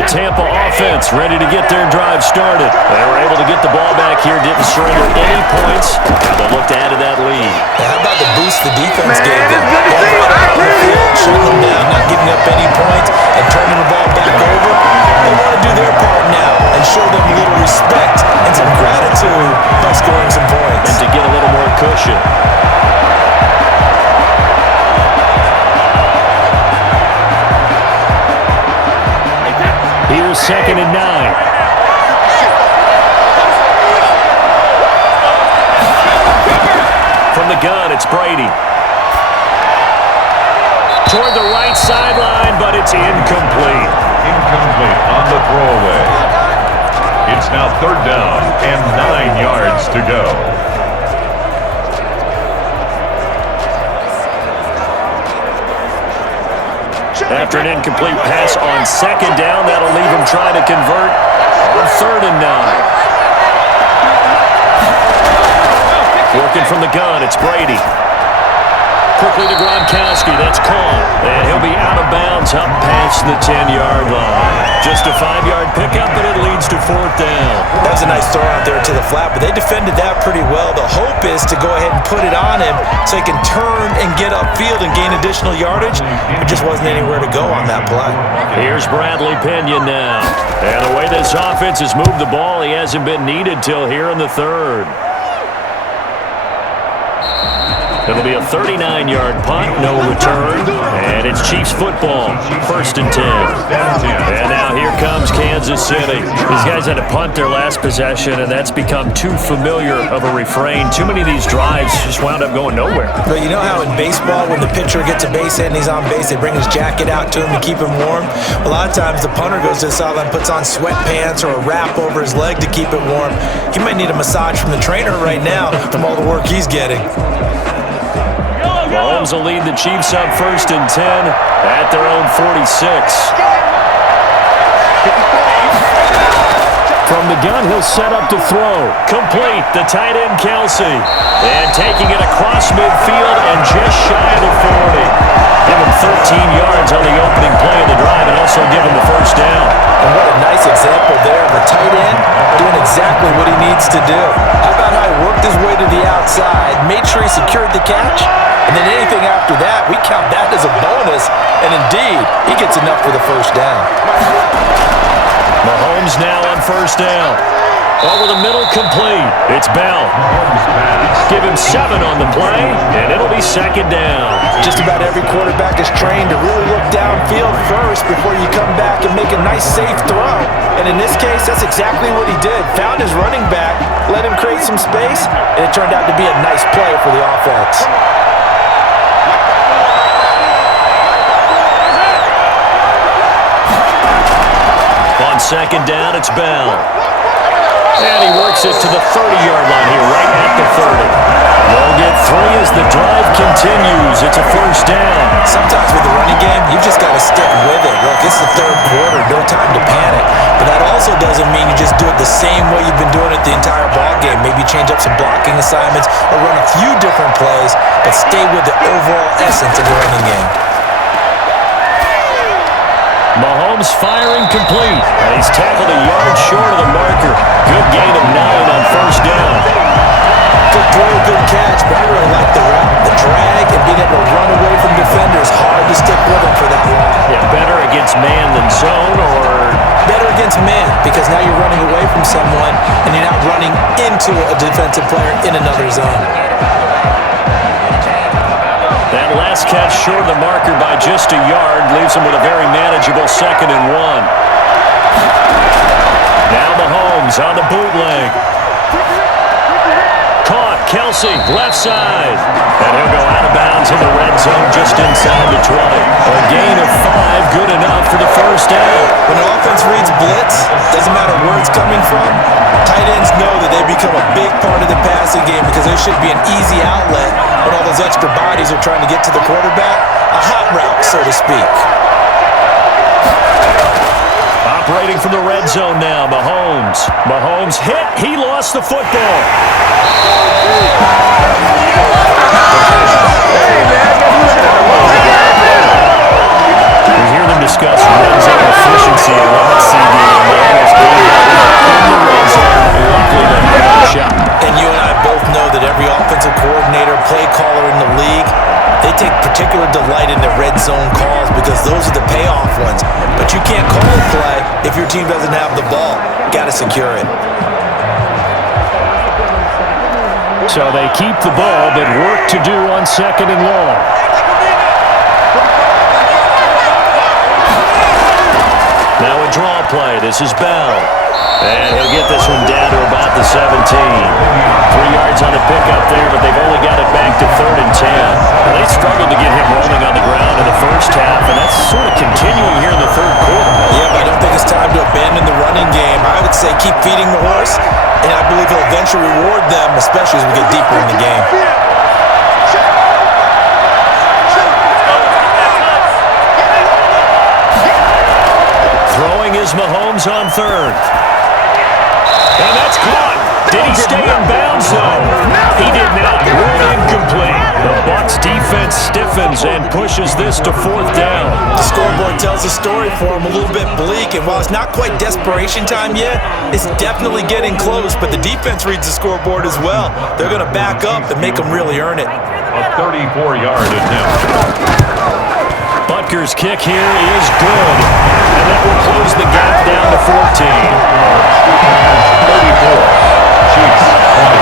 Tampa offense ready to get their drive started. They were able to get the ball back here, didn't surrender any points. Now they look to add to that lead. How about the boost the defense gave them? Out on the field, shutting them down, not giving up any points, and turning the ball back over. They want to do their part now and show them a little respect and some gratitude by scoring some points. And to get a little more cushion. Here's 2nd and 9. From the gun, it's Brady. Toward the right sideline, but it's incomplete. Incomplete on the throwaway. It's now 3rd down and 9 yards to go. After an incomplete pass on 2nd down, that'll leave him trying to convert on 3rd and 9. Working from the gun, it's Brady. Quickly to Gronkowski, that's caught. And he'll be out of bounds up past the 10-yard line. Just a 5-yard pickup, but it leads to 4th down. That was a nice throw out there to the flat, but they defended that pretty well. The hope is to go ahead and put it on him so he can turn and get upfield and gain additional yardage. There just wasn't anywhere to go on that play. Here's Bradley Pinion now. And the way this offense has moved the ball, he hasn't been needed till here in the 3rd. It'll be a 39-yard punt, no return, and it's Chiefs football, 1st and 10. And now here comes Kansas City. These guys had to punt their last possession, and that's become too familiar of a refrain. Too many of these drives just wound up going nowhere. But you know how in baseball, when the pitcher gets a base hit and he's on base, they bring his jacket out to him to keep him warm? A lot of times the punter goes to the sideline, puts on sweatpants or a wrap over his leg to keep it warm. He might need a massage from the trainer right now from all the work he's getting. Mahomes will lead the Chiefs up 1st and 10 at their own 46. From the gun, he'll set up to throw. Complete, the tight end Kelsey. And taking it across midfield and just shy of the 40. Give him 13 yards on the opening play of the drive and also give him the 1st down. And what a nice example there of a tight end doing exactly what he needs to do. How about how he worked his way to the outside, made sure he secured the catch, and then anything after that, we count that as a bonus. And indeed, he gets enough for the 1st first down. Over the middle, complete. It's Bell. Give him 7 on the play, and it'll be second down. Just about every quarterback is trained to really look downfield first before you come back and make a nice, safe throw. And in this case, that's exactly what he did. Found his running back, let him create some space, and it turned out to be a nice play for the offense. On second down, it's Bell. And he works it to the 30-yard line here, right at the 30. They'll get 3 as the drive continues. It's a first down. Sometimes with the running game, you just got to stick with it. Look, it's the third quarter, no time to panic. But that also doesn't mean you just do it the same way you've been doing it the entire ball game. Maybe change up some blocking assignments or run a few different plays, but stay with the overall essence of the running game. Mahomes firing complete. And he's tackled a yard short of the marker. Good gain of 9 on first down. Good throw, good catch, but I really like the route. The drag and being able to run away from defenders. Hard to stick with them for that long. Yeah, better against man than zone, or? Better against man, because now you're running away from someone and you're not running into a defensive player in another zone. That last catch short of the marker by just a yard leaves him with a very manageable 2nd and 1. Now Mahomes on the bootleg. Caught, Kelsey, left side. And he'll go out of bounds in the red zone just inside the 20. A gain of 5, good enough for the first down. When an offense reads blitz, doesn't matter where it's coming from, tight ends know that they become a big part of the passing game because there should be an easy outlet when all those extra bodies are trying to get to the quarterback. A hot route, so to speak. Operating from the red zone now, Mahomes. Mahomes hit. He lost the football. We hear them discuss red zone efficiency a lot, CD. And you and I both know that every offensive coordinator, play caller in the league, they take particular delight in the red zone calls because those are the payoff ones. But you can't call a play if your team doesn't have the ball. Got to secure it. So they keep the ball, but work to do on 2nd and long. Now a draw play. This is Bell. And he'll get this one down to about the 17. 3 yards on the pickup there, but they've only got it back to 3rd and 10. Well, they struggled to get him rolling on the ground in the first half, and that's sort of continuing here in the 3rd quarter. Yeah, but I don't think it's time to abandon the running game. I would say keep feeding the horse, and I believe he'll eventually reward them, especially as we get deeper in the game. Throwing is Mahomes on 3rd. And that's caught. Did he stay in bounds, though? He did not. Ruled incomplete. The Bucs defense stiffens and pushes this to 4th down. The scoreboard tells a story for him, a little bit bleak, and while it's not quite desperation time yet, it's definitely getting close, but the defense reads the scoreboard as well. They're going to back up and make them really earn it. A 34-yard attempt. Butker's kick here is good, and that will close the gap down to 14. 34. Chiefs 20.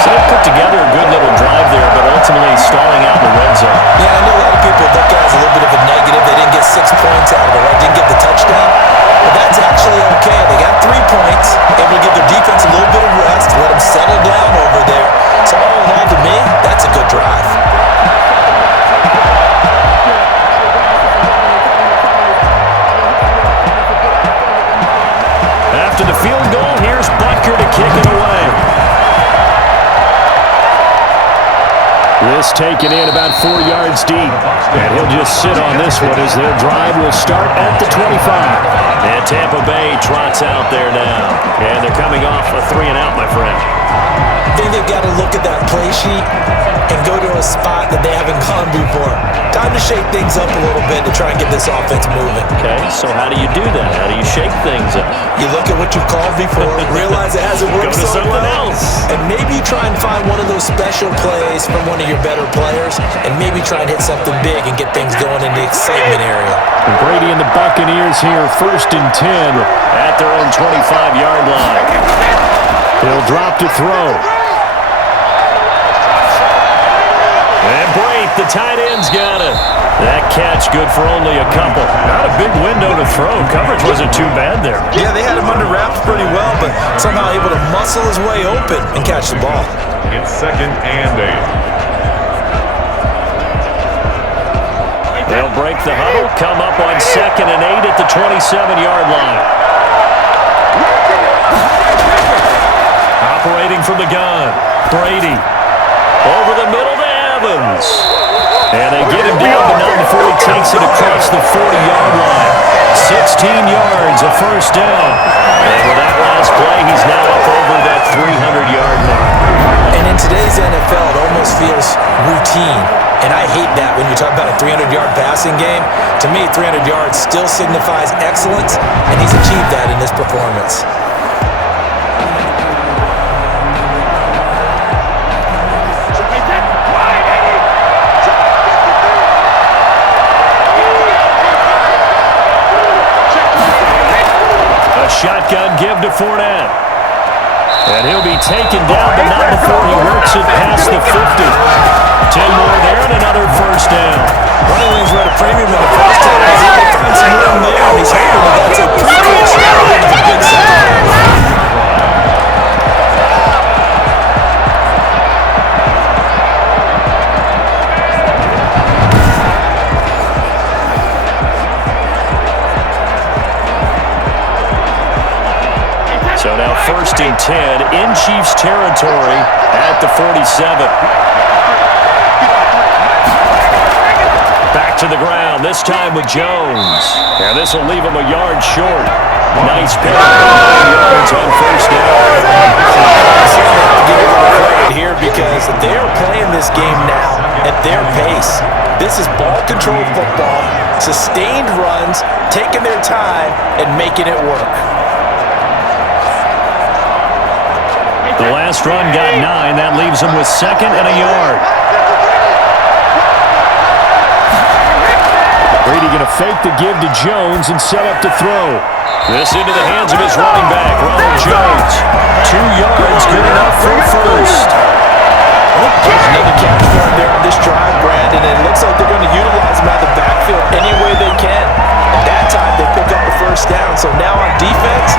So they put together a good little drive there, but ultimately stalling out in the red zone. Yeah, I know a lot of people look at it as a little bit of a negative. They didn't get 6 points out of it, right? Didn't get the touchdown. But that's actually okay. They got 3 points, able to give their defense a little bit of rest, let them settle down over there. So all in all, to me, that's a good drive. After the field goal, here's Butker to kick it away. This taken in about 4 yards deep. And he'll just sit on this one as their drive will start at the 25. And Tampa Bay trots out there now. And they're coming off a 3-and-out, my friend. I think they've got to look at that play sheet and go to a spot that they haven't gone before. time to shake things up a little bit to try and get this offense moving. Okay, so how do you do that? How do you shake things up? You look at what you called before, realize it hasn't worked Go to so something well, else. and maybe you try and find one of those special plays from one of your better players, and maybe try and hit something big and get things going in the excitement area. And Brady and the Buccaneers here, 1st and 10 at their own 25-yard line. He'll drop to throw. And Brate, the tight end's got it. That catch good for only a couple. Not a big window to throw. Coverage wasn't too bad there. Yeah, they had him under wraps pretty well, but somehow able to muscle his way open and catch the ball. It's 2nd and 8. They'll break the huddle, come up on 2nd and 8 at the 27-yard line. Operating from the gun, Brady. Over the middle to Evans. And they get him down, but not before he takes it across the 40-yard line. 16 yards, a first down. And with that last play, he's now up over that 300-yard mark. And in today's NFL, it almost feels routine. And I hate that when you talk about a 300-yard passing game. To me, 300 yards still signifies excellence, and he's achieved that in this performance. Shotgun give to Fournette. And he'll be taken down, but not before he works it past the 50. 10 more there and another first down. Running lanes were at a premium in the first time. He's able to find some room there, and he's hoping that that's a precursor of a big second. So now 1st and 10 in Chiefs territory at the 47. Back to the ground, this time with Jones. And this will leave him a yard short. Nice pick. 9 yards on first down. Here because they're playing this game now at their pace. This is ball control football, sustained runs, taking their time and making it work. The last run got 9. That leaves him with 2nd and a yard. Brady going to fake the give to Jones and set up to throw. This into the hands of his running back, Ronald Jones. 2 yards, good enough for first. There's another catch for him there on this drive, Brandon, and it looks like they're going to utilize him out of the backfield any way they can. At that time, they pick up the first down. So now on defense,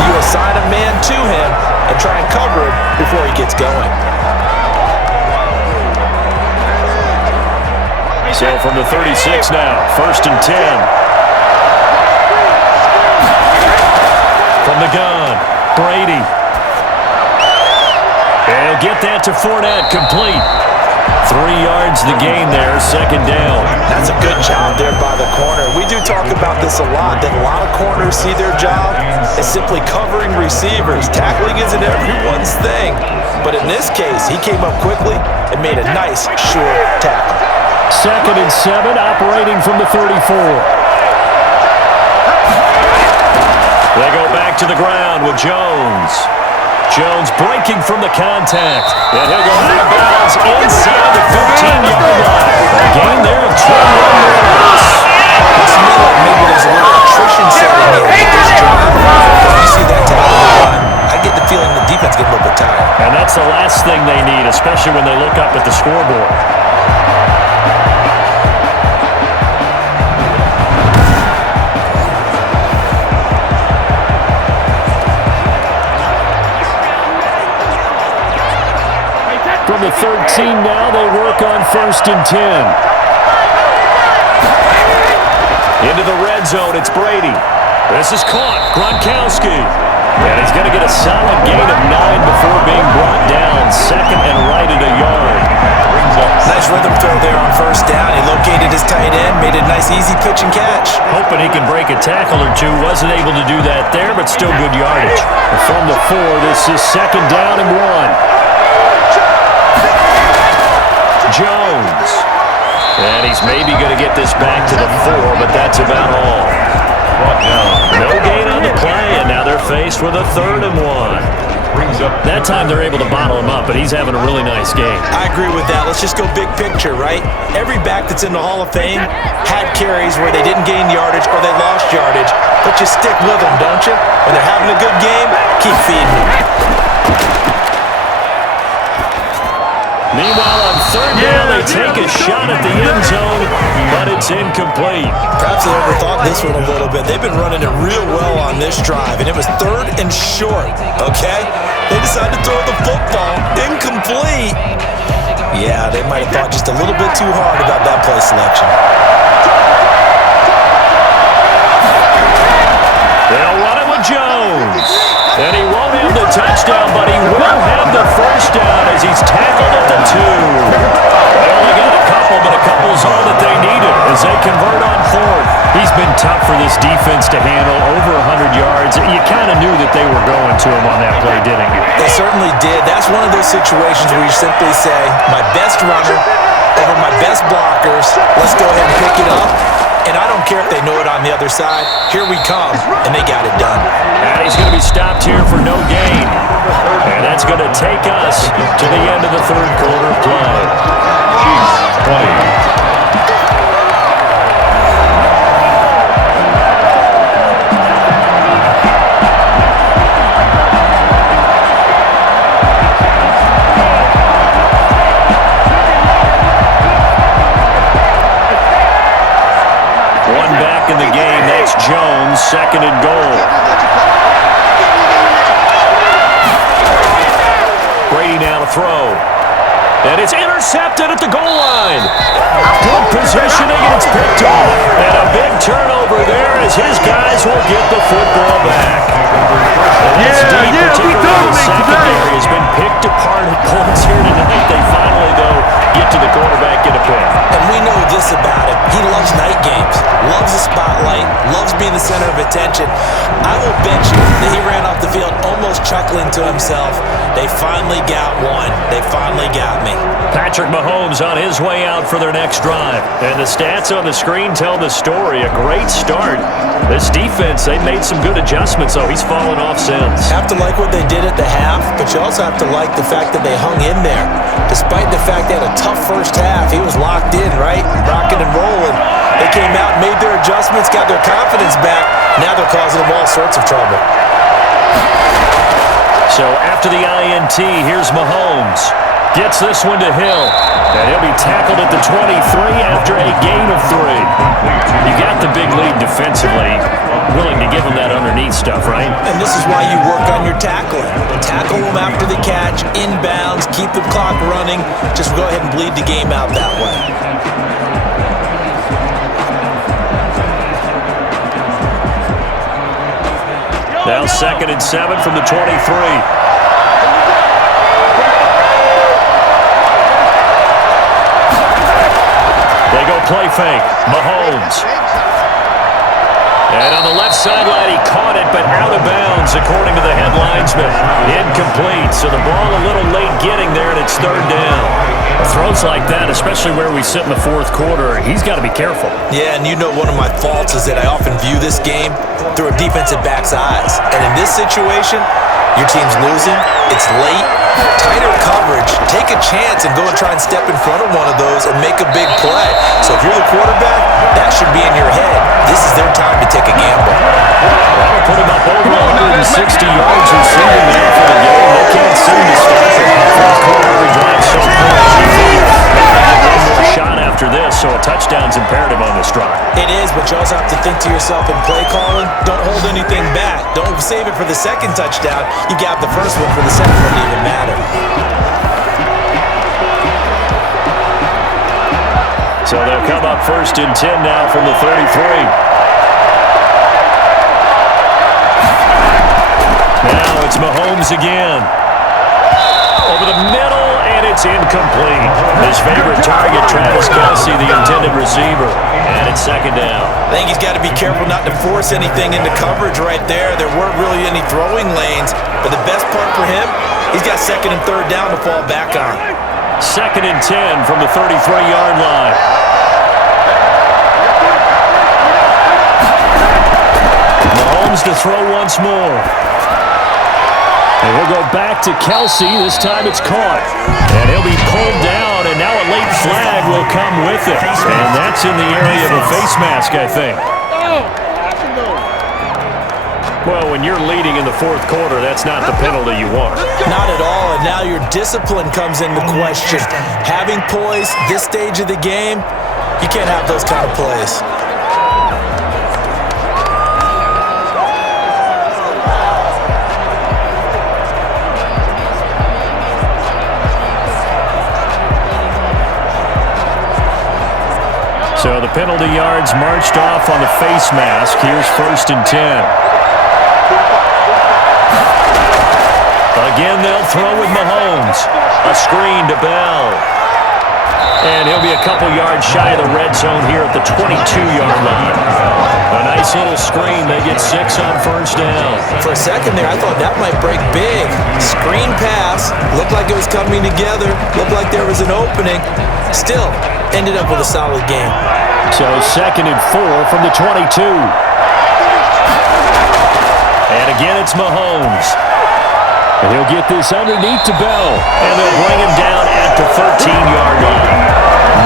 you assign a man to him and try and cover him before he gets going. So from the 36 now, 1st and 10. From the gun, Brady. And he'll get that to Fournette, complete. 3 yards the gain there, 2nd down. That's a good job there by the corner. We do talk about this a lot, that a lot of corners see their job as simply covering receivers. Tackling isn't everyone's thing. But in this case, he came up quickly and made a nice, short tackle. 2nd and 7, operating from the 34. They go back to the ground with Jones. Jones breaking from the contact. And he'll go out of bounds inside the 15-yard line. A gain there of 21 yards. Looks to me like maybe there's a little attrition setting in with this drive. When you see that tackle run, I get the feeling the defense getting a little bit tired. And that's the last thing they need, especially when they look up at the scoreboard. From the 13 now, they work on 1st and 10. Into the red zone, it's Brady. This is caught, Gronkowski. And he's going to get a solid gain of 9 before being brought down. 2nd and right at a yard. Nice rhythm throw there on 1st down. He located his tight end, made a nice easy pitch and catch. Hoping he can break a tackle or two. Wasn't able to do that there, but still good yardage. From the 4, this is 2nd down and 1. Jones. And he's maybe going to get this back to the 4, but that's about all. No gain on the play, and now they're faced with a 3rd and 1. That time they're able to bottle him up, but he's having a really nice game. I agree with that. Let's just go big picture, right? Every back that's in the Hall of Fame had carries where they didn't gain yardage or they lost yardage, but you stick with them, don't you? When they're having a good game, keep feeding them. Meanwhile, on 3rd down, they take a shot at the end zone, but it's incomplete. Perhaps they overthought this one a little bit. They've been running it real well on this drive, and it was 3rd and short, okay? They decided to throw the football. Incomplete. Yeah, they might have thought just a little bit too hard about that play selection. They'll run it with Jones. And he won't have the touchdown, but he will have the 1st down as he's tackled at the 2. They only got a couple, but a couple's all that they needed as they convert on 4th. He's been tough for this defense to handle, over 100 yards. You kind of knew that they were going to him on that play, didn't you? They certainly did. That's one of those situations where you simply say, my best runner over my best blockers, let's go ahead and pick it up. And I don't care if they know it on the other side. Here we come, and they got it done. And he's going to be stopped here for no gain. And that's going to take us to the end of the 3rd quarter play. Chiefs 20. In the game, that's Jones, 2nd and goal. Brady now to throw. And it's intercepted at the goal line. Good positioning, and it's picked off. And a big turnover there as his guys will get the football back. And that's deep, particularly the secondary has been picked apart at points here tonight. They finally, though, get to the quarterback, get a pick. And we know this about him. He loves night games, loves the spotlight, loves being the center of attention. I will bet you that he ran off the field almost chuckling to himself. They finally got one. They finally got me. Patrick Mahomes on his way out for their next drive. And the stats on the screen tell the story. A great start. This defense, they made some good adjustments, though. He's fallen off since. Have to like what they did at the half, but you also have to like the fact that they hung in there. Despite the fact they had a tough first half, he was locked in, right? Rocking and rolling. They came out, made their adjustments, got their confidence back. Now they're causing them all sorts of trouble. So after the INT, here's Mahomes. Gets this one to Hill. And he'll be tackled at the 23 after a gain of 3. You got the big lead defensively. Willing to give him that underneath stuff, right? And this is why you work on your tackling. Tackle them after the catch, inbounds, keep the clock running. Just go ahead and bleed the game out that way. Now 2nd and 7 from the 23. They go play fake. Mahomes. And on the left sideline, he caught it, but out of bounds, according to the headlinesman. Incomplete, so the ball a little late getting there, and it's 3rd down. Throws like that, especially where we sit in the 4th quarter, he's got to be careful. Yeah, and you know one of my faults is that I often view this game through a defensive back's eyes. And in this situation, your team's losing, it's late, tighter coverage, take a chance and go and try and step in front of one of those and make a big play. So if you're the quarterback, that should be in your head. This is their time to take a gamble. That'll put him up over 160 yards receiving there for the game. They can't seem to stop it. Every drive so far. Shot after this, so a touchdown's imperative on this drive. It is, but you also have to think to yourself in play calling, don't hold anything back. Don't save it for the second touchdown. You got the first one for the second one to even matter. So they'll come up 1st and 10 now from the 33. Now it's Mahomes again. Over the middle, and it's incomplete. His favorite target, Travis Kelce, the intended receiver. And it's 2nd down. I think he's got to be careful not to force anything into coverage right there. There weren't really any throwing lanes. But the best part for him, he's got 2nd and 3rd down to fall back on. 2nd and 10 from the 33-yard line. Mahomes to throw once more. And he'll go back to Kelsey. This time it's caught. And he'll be pulled down, and now a late flag will come with it. And that's in the area of a face mask, I think. Well, when you're leading in the fourth quarter, that's not the penalty you want. Not at all, and now your discipline comes into question. Having poise this stage of the game, you can't have those kind of plays. So the penalty yards marched off on the face mask. Here's 1st and 10. Again, they'll throw with Mahomes. A screen to Bell. And he'll be a couple yards shy of the red zone here at the 22-yard line. A nice little screen. They get 6 on 1st down. For a second there, I thought that might break big. Screen pass. Looked like it was coming together. Looked like there was an opening. Still, ended up with a solid game. So 2nd and 4 from the 22. And again, it's Mahomes. And he'll get this underneath to Bell. And they'll bring him down at the 13-yard line.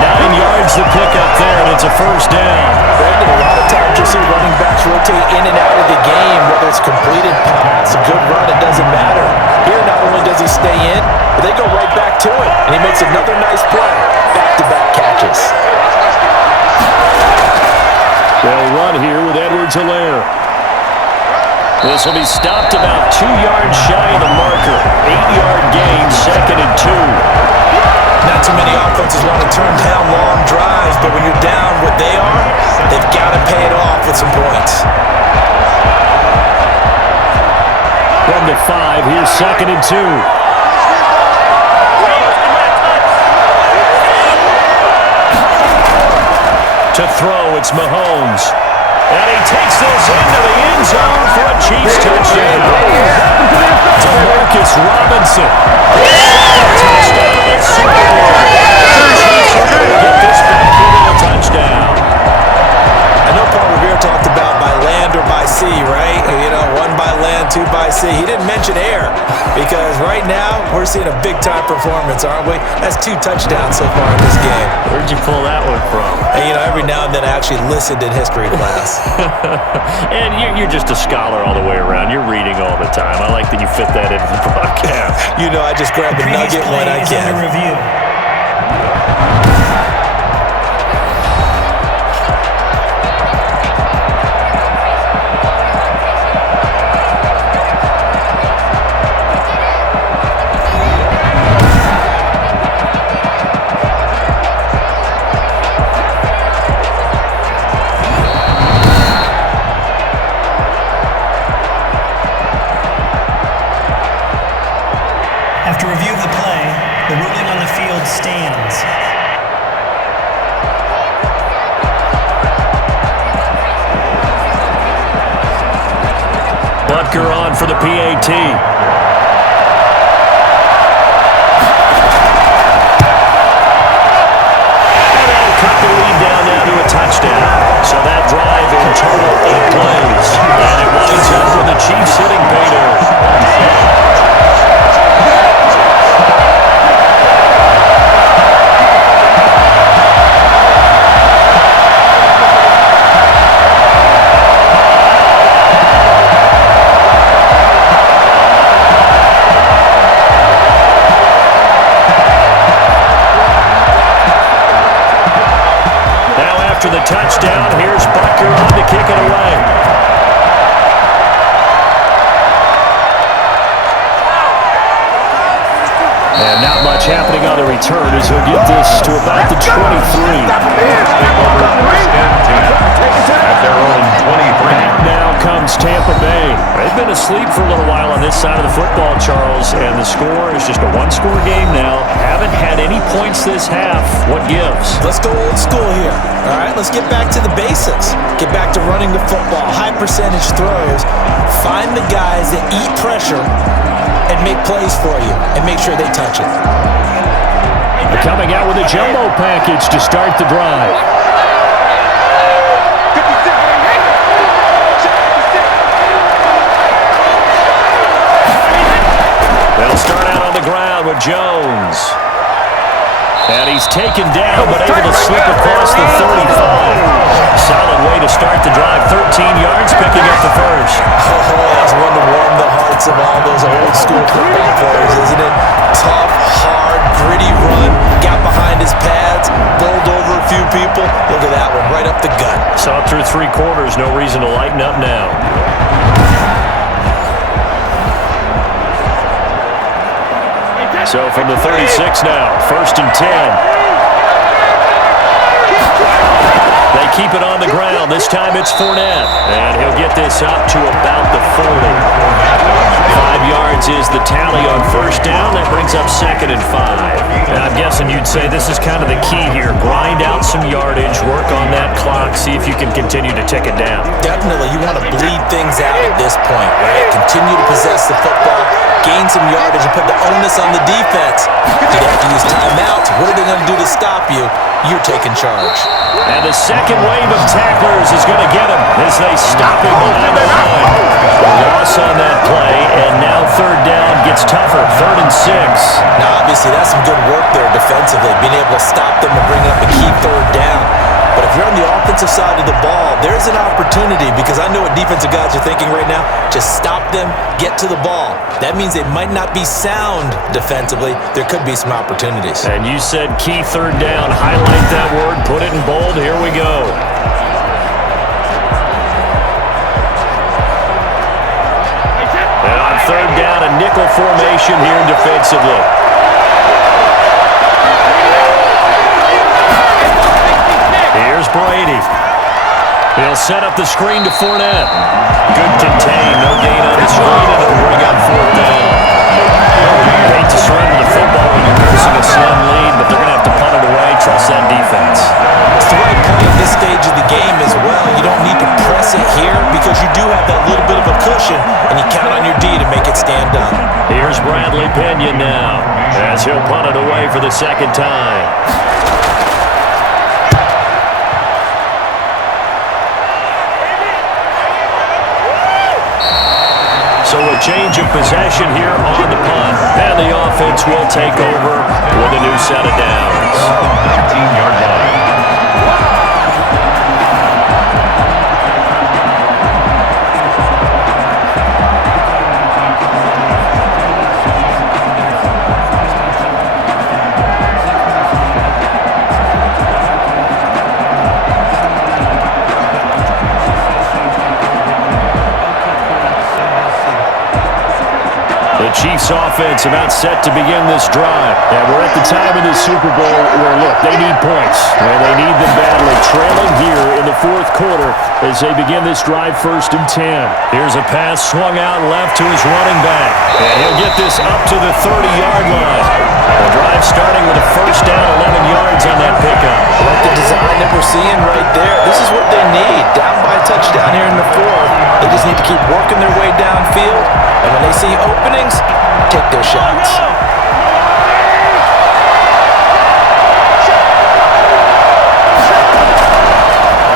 9 yards to pick up there, and it's a 1st down. Brandon, a lot of times you'll see running backs rotate in and out of the game, whether it's completed pass, a good run, it doesn't matter. Here, not only does he stay in, but they go right back to him, and he makes another nice play. Back-to-back catches. They'll run here with Edwards-Helaire. This will be stopped about 2 yards shy of the marker. 8-yard gain, 2nd and 2. Not too many offenses want to turn down long drives, but when you're down what they are, they've got to pay it off with some points. 1 to 5, here's 2nd and 2. To throw, it's Mahomes. And he takes this into the end zone for a Chiefs touchdown. To Marcus Robinson. Touchdown, it's Super Bowl. Chiefs are going to get this back into a touchdown. I know Paul Revere talked about by land or by sea, right? You know, 1 by land, 2 by sea. He didn't mention air because right now we're seeing a big-time performance, aren't we? That's 2 touchdowns so far in this game. Where'd you pull that one from? And, you know, every now and then I actually listened in history class. And you're just a scholar all the way around. You're reading all the time. I like that you fit that into the broadcast. You know, I just grab a nugget when I can. Under review. After review of the play, the ruling on the field stands. Butker on for the PAT. And they'll cut the lead down now to a touchdown. So that drive in total 8 plays. And it winds up with the Chiefs hitting pay dirt. After the touchdown, here's Butker on to kick it away. And not much happening on the return as he'll get this to about the 23. At their own 23. Now comes Tampa Bay. They've been asleep for a little while on this side of the football, Charles, and the score is just a 1-score game now. Haven't had any points this half. What gives? Let's go old school here. All right, let's get back to the basics. Get back to running the football, high percentage throws. Find the guys that eat pressure and make plays for you and make sure they touch it. They're coming out with a jumbo package to start the drive. They'll start out on the ground with Jones. And he's taken down, but able to slip across the 35. Solid way to start the drive. 13 yards, picking up the first. Oh, that's one to warm the hearts of all those old school football players, isn't it? Tough, hard, gritty run. Got behind his pads, bowled over a few people. Look at that one, right up the gut. Saw it through 3 quarters. No reason to lighten up now. So from the 36 now, 1st and 10. They keep it on the ground. This time it's Fournette. And he'll get this up to about the 40. 5 yards is the tally on 1st down. That brings up 2nd and 5. And I'm guessing you'd say this is kind of the key here. Grind out some yardage, work on that clock, see if you can continue to tick it down. Definitely, you want to bleed things out at this point, right? Continue to possess the football, gain some yardage, and put the onus on the defense. Do they have to use timeouts? What are they going to do to stop you? You're taking charge. And the second wave of tacklers is going to get him as they stop him behind the line. A loss on that play, and now 3rd down gets tougher. 3rd and 6. Now, obviously, that's some good work there defensively, being able to stop them and bring up a key 3rd down. But if you're on the offensive side of the ball, there's an opportunity, because I know what defensive guys are thinking right now. Just stop them, get to the ball. That means they might not be sound defensively. There could be some opportunities. And you said key 3rd down. Highlight that word, put it in bold. Here we go. And on 3rd down, a nickel formation here defensively. Here's Brady. He'll set up the screen to Fournette. Good contain. No gain on the screen, and it'll bring up 4th down. Hate to surrender the football when you're nursing a slim lead, but they're going to have to punt it away. Trust that defense. It's the right play at this stage of the game as well. You don't need to press it here because you do have that little bit of a cushion, and you count on your D to make it stand up. Here's Bradley Pinion now as he'll punt it away for the 2nd time. So a change of possession here on the punt. And the offense will take over with a new set of downs. 15-yard line. The Chiefs offense about set to begin this drive. And we're at the time in the Super Bowl where, look, they need points. And they need them badly. Trailing here in the 4th quarter as they begin this drive 1st and 10. Here's a pass swung out left to his running back. And he'll get this up to the 30-yard line. The drive starting with a 1st down, 11 yards on that pickup. Like the design that we're seeing right there. This is what they need. Down by a touchdown here in the 4th. They just need to keep working their way downfield. And when they see openings, take their shots.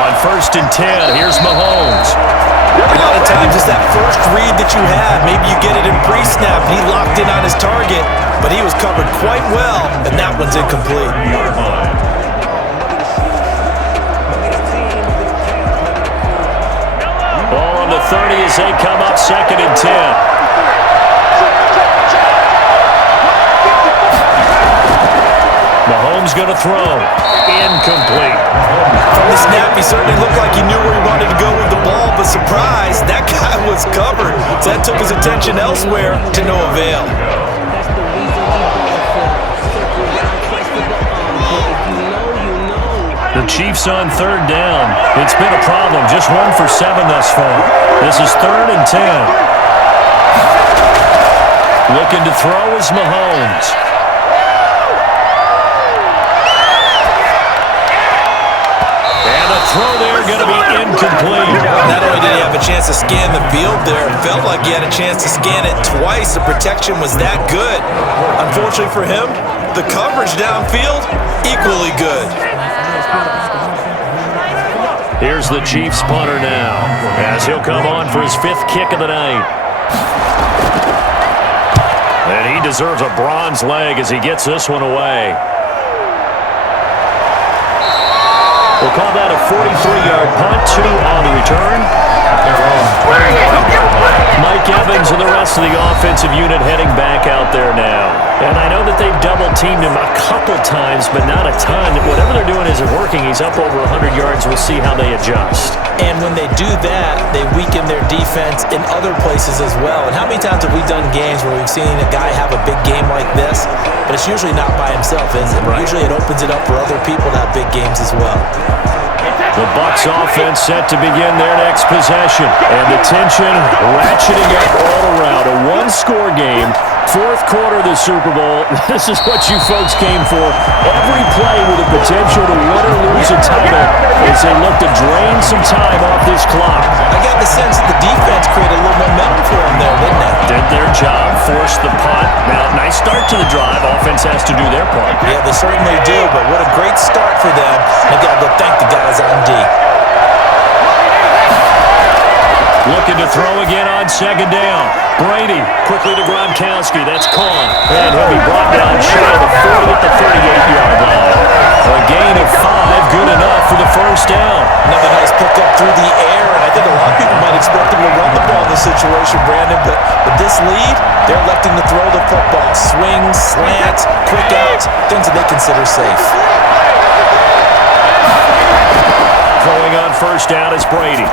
On 1st and 10, here's Mahomes. A lot of times it's that first read that you have. Maybe you get it in pre-snap, and he locked in on his target, but he was covered quite well, and that one's incomplete. Ball on the 30 as they come up 2nd and 10. Mahomes going to throw. Incomplete. From the snap, he certainly looked like he knew where he wanted to go with the ball, but surprise, that guy was covered. So that took his attention elsewhere to no avail. The Chiefs on 3rd down. It's been a problem. Just 1 for 7 thus far. This is 3rd and 10. Looking to throw is Mahomes. And the throw there going to be incomplete. Not only did he have a chance to scan the field there, it felt like he had a chance to scan it twice. The protection was that good. Unfortunately for him, the coverage downfield, equally good. Here's the Chiefs punter now as he'll come on for his 5th kick of the night. And he deserves a bronze leg as he gets this one away. We'll call that a 43-yard punt, 2 on the return. Mike Evans and the rest of the offensive unit heading back out there now. And I know that they've double-teamed him a couple times, but not a ton. Whatever they're doing isn't working. He's up over 100 yards. We'll see how they adjust. And when they do that, they weaken their defense in other places as well. And how many times have we done games where we've seen a guy have a big game like this, but it's usually not by himself, is it? Right. Usually it opens it up for other people to have big games as well. The Bucs offense set to begin their next possession. And the tension ratcheting up all around. A one-score game. Fourth quarter of the Super Bowl. This is what you folks came for. Every play with the potential to win or lose a title as they look to drain some time off this clock. I got the sense that the defense created a little momentum for them there, didn't they? Did their job, forced the punt. Now, nice start to the drive. Offense has to do their part. Yeah, they certainly do, but what a great start for them. They got to go thank the guys on D. Looking to throw again on second down. Brady quickly to Gronkowski. That's caught. And he'll be brought down shy of the 40 at the 38-yard line. A gain of 5, good enough for the first down. Another nice pickup through the air, and I think a lot of people might expect him to run the ball in this situation, Brandon, but with this lead, they're electing to throw the football. Swings, slants, quick outs, things that they consider safe. Throwing on first down is Brady.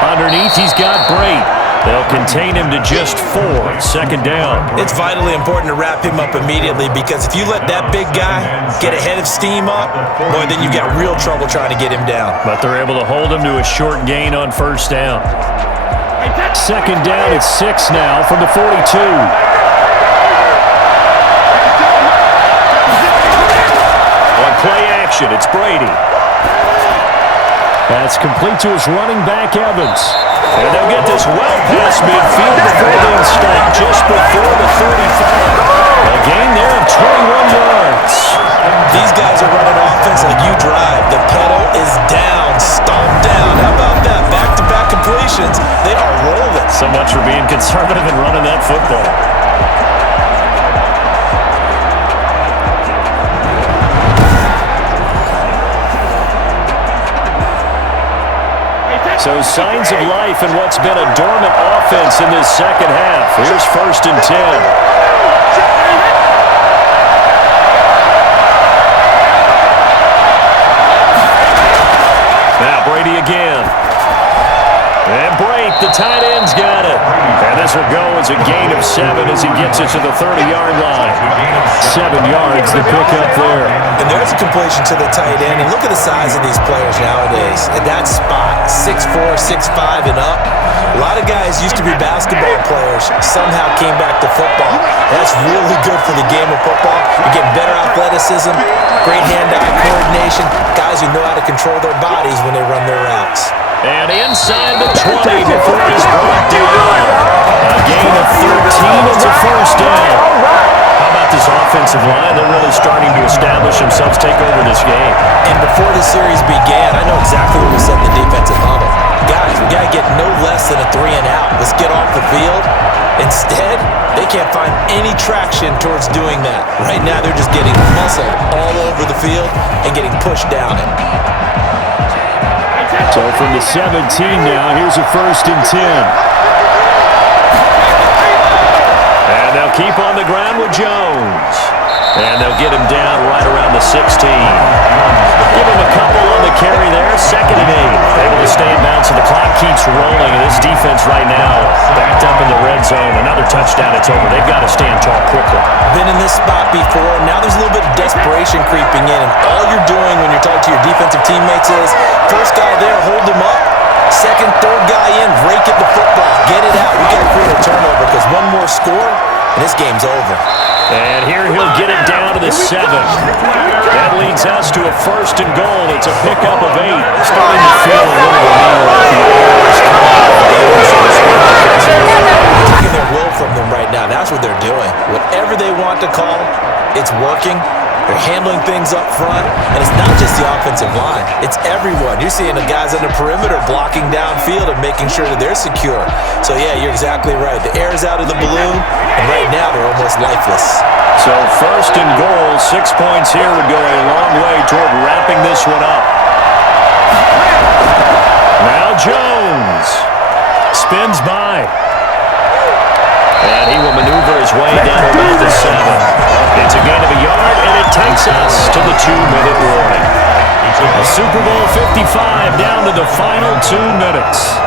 Underneath, he's got Brady. They'll contain him to just 4. Second down. It's vitally important to wrap him up immediately because if you let that big guy get a head of steam up, boy, then you've got real trouble trying to get him down. But they're able to hold him to a short gain on first down. Second down, it's 6 now from the 42. On play action, it's Brady. That's complete to his running back, Evans. And they'll get this well past midfield before being stopped just before the 35. A gain there of 21 yards. These guys are running offense like you drive. The pedal is down, stomped down. How about that? Back-to-back completions. They are rolling. So much for being conservative and running that football. So signs of life in what's been a dormant offense in this second half. Here's 1st and 10. Now Brady again. And Brake, the tight end's got it. And this will go as a gain of 7 as he gets it to the 30-yard line. 7 yards, the pickup there. And there's a completion to the tight end. And look at the size of these players nowadays. At that spot, 6'4", 6'5", and up. A lot of guys used to be basketball players, somehow came back to football. That's really good for the game of football. You're getting better athleticism, great hand-eye coordination, guys who know how to control their bodies when they run their routes. And inside the 20 before he's brought down. A gain of 13 is a first down. How about this offensive line? They're really starting to establish themselves, take over this game. And before the series began, I know exactly what we said in the defensive huddle. Guys, we got to get no less than a 3 and out. Let's get off the field. Instead, they can't find any traction towards doing that. Right now, they're just getting muscled all over the field and getting pushed down it. So from the 17 now, here's a 1st and 10. And they'll keep on the ground with Jones. And they'll get him down right around the 16. Give him a couple on the carry there. 2nd and 8. Able to stay in bounds, so the clock keeps rolling. And this defense right now backed up in the red zone. Another touchdown, it's over. They've got to stand tall quickly. Been in this spot before. Now there's a little bit of desperation creeping in. And all you're doing when you're talking to your defensive teammates is, first guy there, hold him up. Second, third guy in, rake at the football. Get it out. We got to create a turnover because one more score, and this game's over. And here he'll get it down to the 7. That leads us to a 1st and goal. It's a pickup of 8. Starting to feel a little Taking their will from them right now. That's what they're doing. Whatever they want to call, It's working. They're handling things up front, and it's not just the offensive line. It's everyone. You're seeing the guys on the perimeter blocking downfield and making sure that they're secure. So, yeah, you're exactly right. The air's out of the balloon, and right now they're almost lifeless. So first and goal, 6 points here would go a long way toward wrapping this one up. Now Jones spins by. And he will maneuver his way down about the 7. It's a gain of a yard, and it takes us to the 2-minute warning. A Super Bowl 55 down to the final 2 minutes.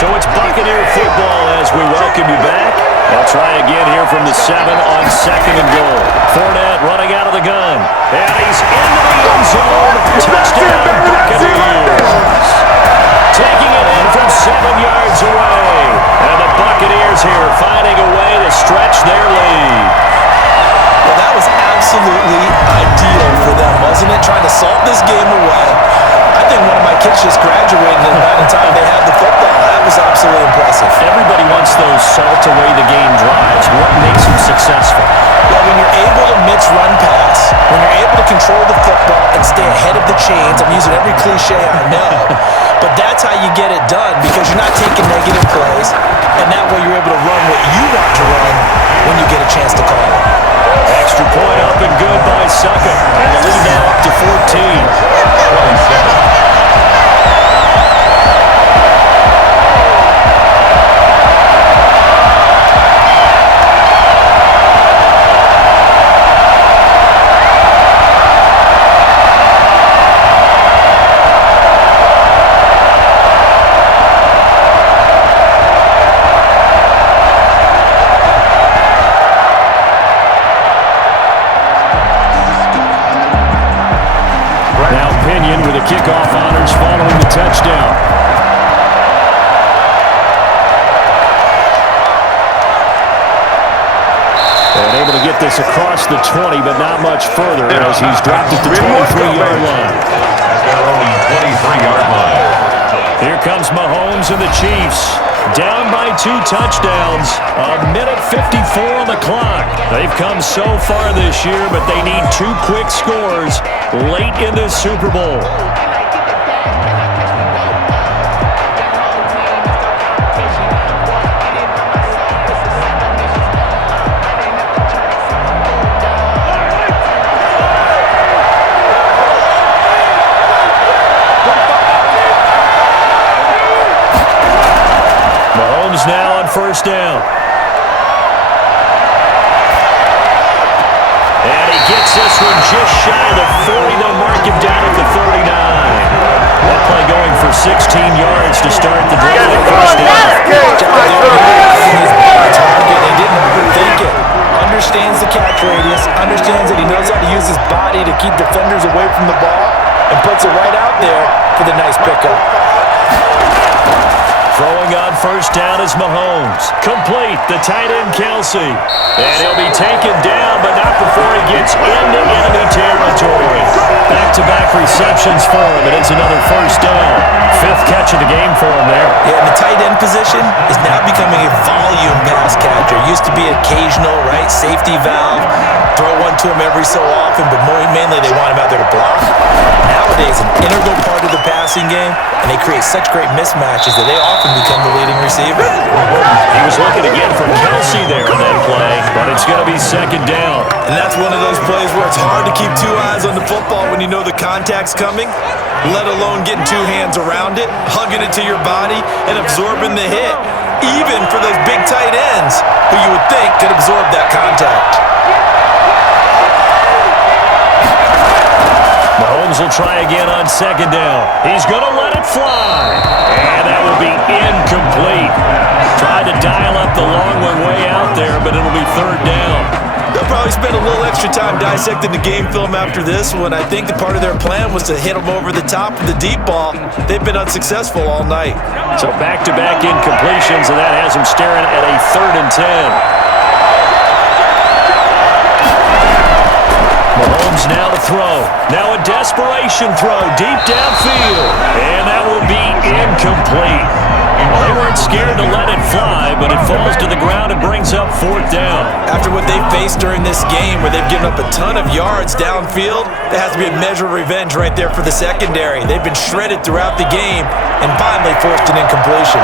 So it's Buccaneer football as we welcome you back. They'll try again here from the 7 on 2nd and goal. Fournette running out of the gun. And he's into the end zone. Touchdown, Buccaneers. Taking it in from 7 yards away. And the Buccaneers here finding a way to stretch their lead. Well, that was absolutely ideal for them, wasn't it? Trying to salt this game away. I think one of my kids just graduated in the amount of time they had the football. That was absolutely impressive. Everybody wants those salt-away-the-game drives. What makes them successful? Well, when you're able to mix run pass, when you're able to control the football and stay ahead of the chains, I'm using every cliche I know, but that's how you get it done because you're not taking negative plays, and that way you're able to run what you want to run when you get a chance to call it. Extra point up and good by Sucker. And the lead now up to 14. With the kickoff honors following the touchdown. And able to get this across the 20, but not much further as he's dropped at the 23-yard line. At their own 23-yard line. Here comes Mahomes and the Chiefs. Down by 2 touchdowns. A minute 54 on the clock. They've come so far this year, but they need 2 quick scores late in this Super Bowl. Now on first down. And he gets this one just shy of the 40. They'll mark him down at the 39. That play going for 16 yards to start the drive. First down. Target. He didn't overthink it. Understands the catch radius. Understands that he knows how to use his body to keep defenders away from the ball. And puts it right out there for the nice pickup. Throwing on first down is Mahomes. Complete, the tight end Kelsey. And he'll be taken down, but not before he gets into enemy territory. Back-to-back receptions for him, and it's another first down. 5th catch of the game for him there. Yeah, and the tight end position is now becoming a volume pass catcher. It used to be occasional, right? Safety valve. Throw one to him every so often, but mainly they want him out there to block. Nowadays, an integral part of the passing game, and they create such great mismatches that they often become the leading receiver. He was looking again for Kelsey there on that play, but it's going to be 2nd down. And that's one of those plays where it's hard to keep 2 eyes on the football when you know the contact's coming, let alone getting 2 hands around it, hugging it to your body, and absorbing the hit, even for those big tight ends who you would think could absorb that contact. Mahomes will try again on 2nd down. He's going to let it fly. And that will be incomplete. Tried to dial up the long one way out there, but it'll be 3rd down. They'll probably spend a little extra time dissecting the game film after this one. I think the part of their plan was to hit them over the top with the deep ball. They've been unsuccessful all night. So back-to-back incompletions, and that has them staring at a 3rd and 10. Mahomes Mahomes now to throw. Now a desperation throw deep downfield. And that will be incomplete. Well, they weren't scared to let it fly, but it falls to the ground and brings up 4th down. After what they faced during this game where they've given up a ton of yards downfield, there has to be a measure of revenge right there for the secondary. They've been shredded throughout the game and finally forced an incompletion.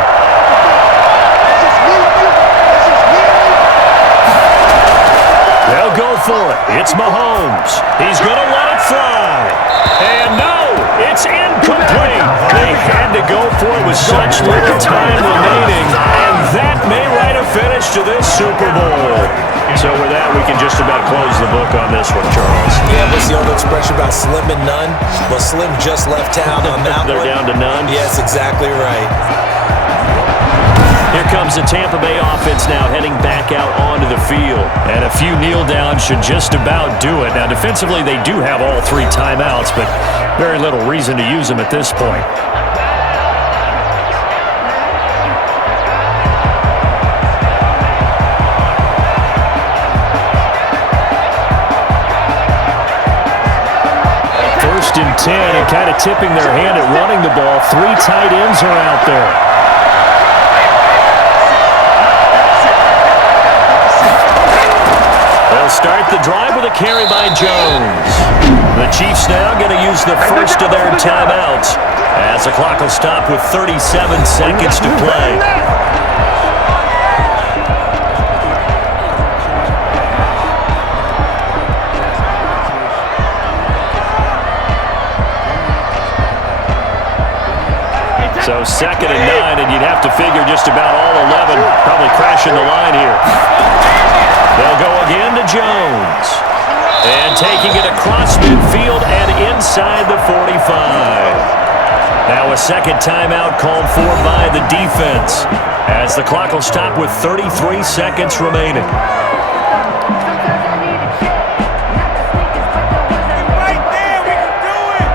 They'll go for it. It's Mahomes. He's going to let it fly. And no, it's incomplete. They had to go for it with such little time remaining, and that may write a finish to this Super Bowl. So with that, we can just about close the book on this one, Charles. Yeah, what's the old expression about slim and none? Well, Slim just left town on that They're one. down to none? Yes, exactly right. Here comes the Tampa Bay offense now heading back out onto the field. And a few kneel downs should just about do it. Now, defensively, they do have all 3 timeouts, but very little reason to use them at this point. First and 10, and kind of tipping their hand at running the ball. 3 tight ends are out there. Start the drive with a carry by Jones. The Chiefs now going to use the first of their timeouts as the clock will stop with 37 seconds to play. So 2nd and 9, and you'd have to figure just about all 11 probably crashing the line here. They'll go again to Jones. And taking it across midfield and inside the 45. Now a second timeout called for by the defense as the clock will stop with 33 seconds remaining. Right there, we can do it.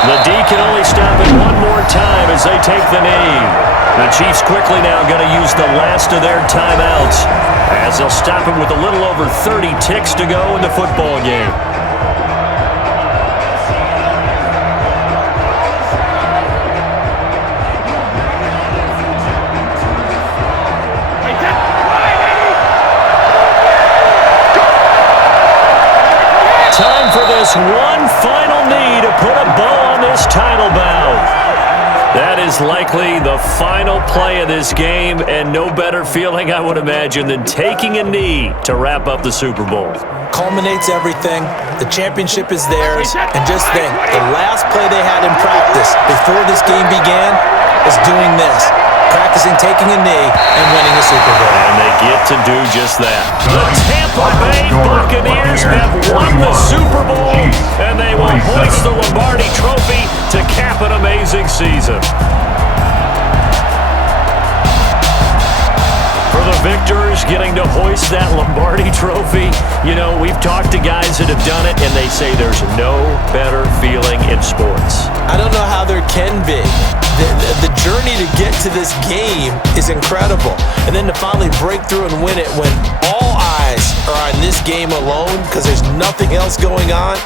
The D can only stop it one more time as they take the knee. The Chiefs quickly now going to use the last of their timeouts as they'll stop it with a little over 30 ticks to go in the football game. Time for this one final knee to put a bow on this title bout. That is likely the final play of this game, and no better feeling, I would imagine, than taking a knee to wrap up the Super Bowl. Culminates everything. The championship is theirs. And just think, the last play they had in practice before this game began is doing this. Practicing taking a knee and winning a Super Bowl. And they get to do just that. The Tampa Bay Buccaneers have won the Super Bowl, and they will hoist the Lombardi Trophy to cap an amazing season. For the victors getting to hoist that Lombardi Trophy, you know, we've talked to guys that have done it, and they say there's no better feeling in sports. I don't know how there can be. The journey to get to this game is incredible. And then to finally break through and win it when all eyes are on this game alone because there's nothing else going on,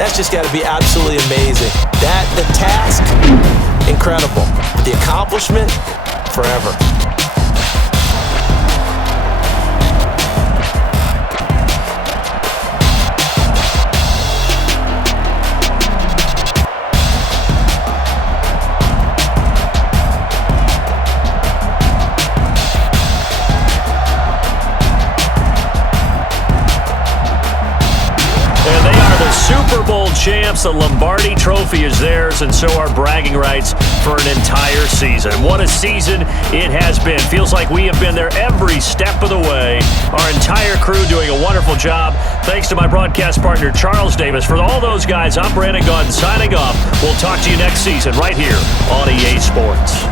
that's just got to be absolutely amazing. The task, incredible. The accomplishment, forever. Super Bowl champs, the Lombardi Trophy is theirs, and so are bragging rights for an entire season. What a season it has been. Feels like we have been there every step of the way. Our entire crew doing a wonderful job. Thanks to my broadcast partner, Charles Davis. For all those guys, I'm Brandon Gunn signing off. We'll talk to you next season right here on EA Sports.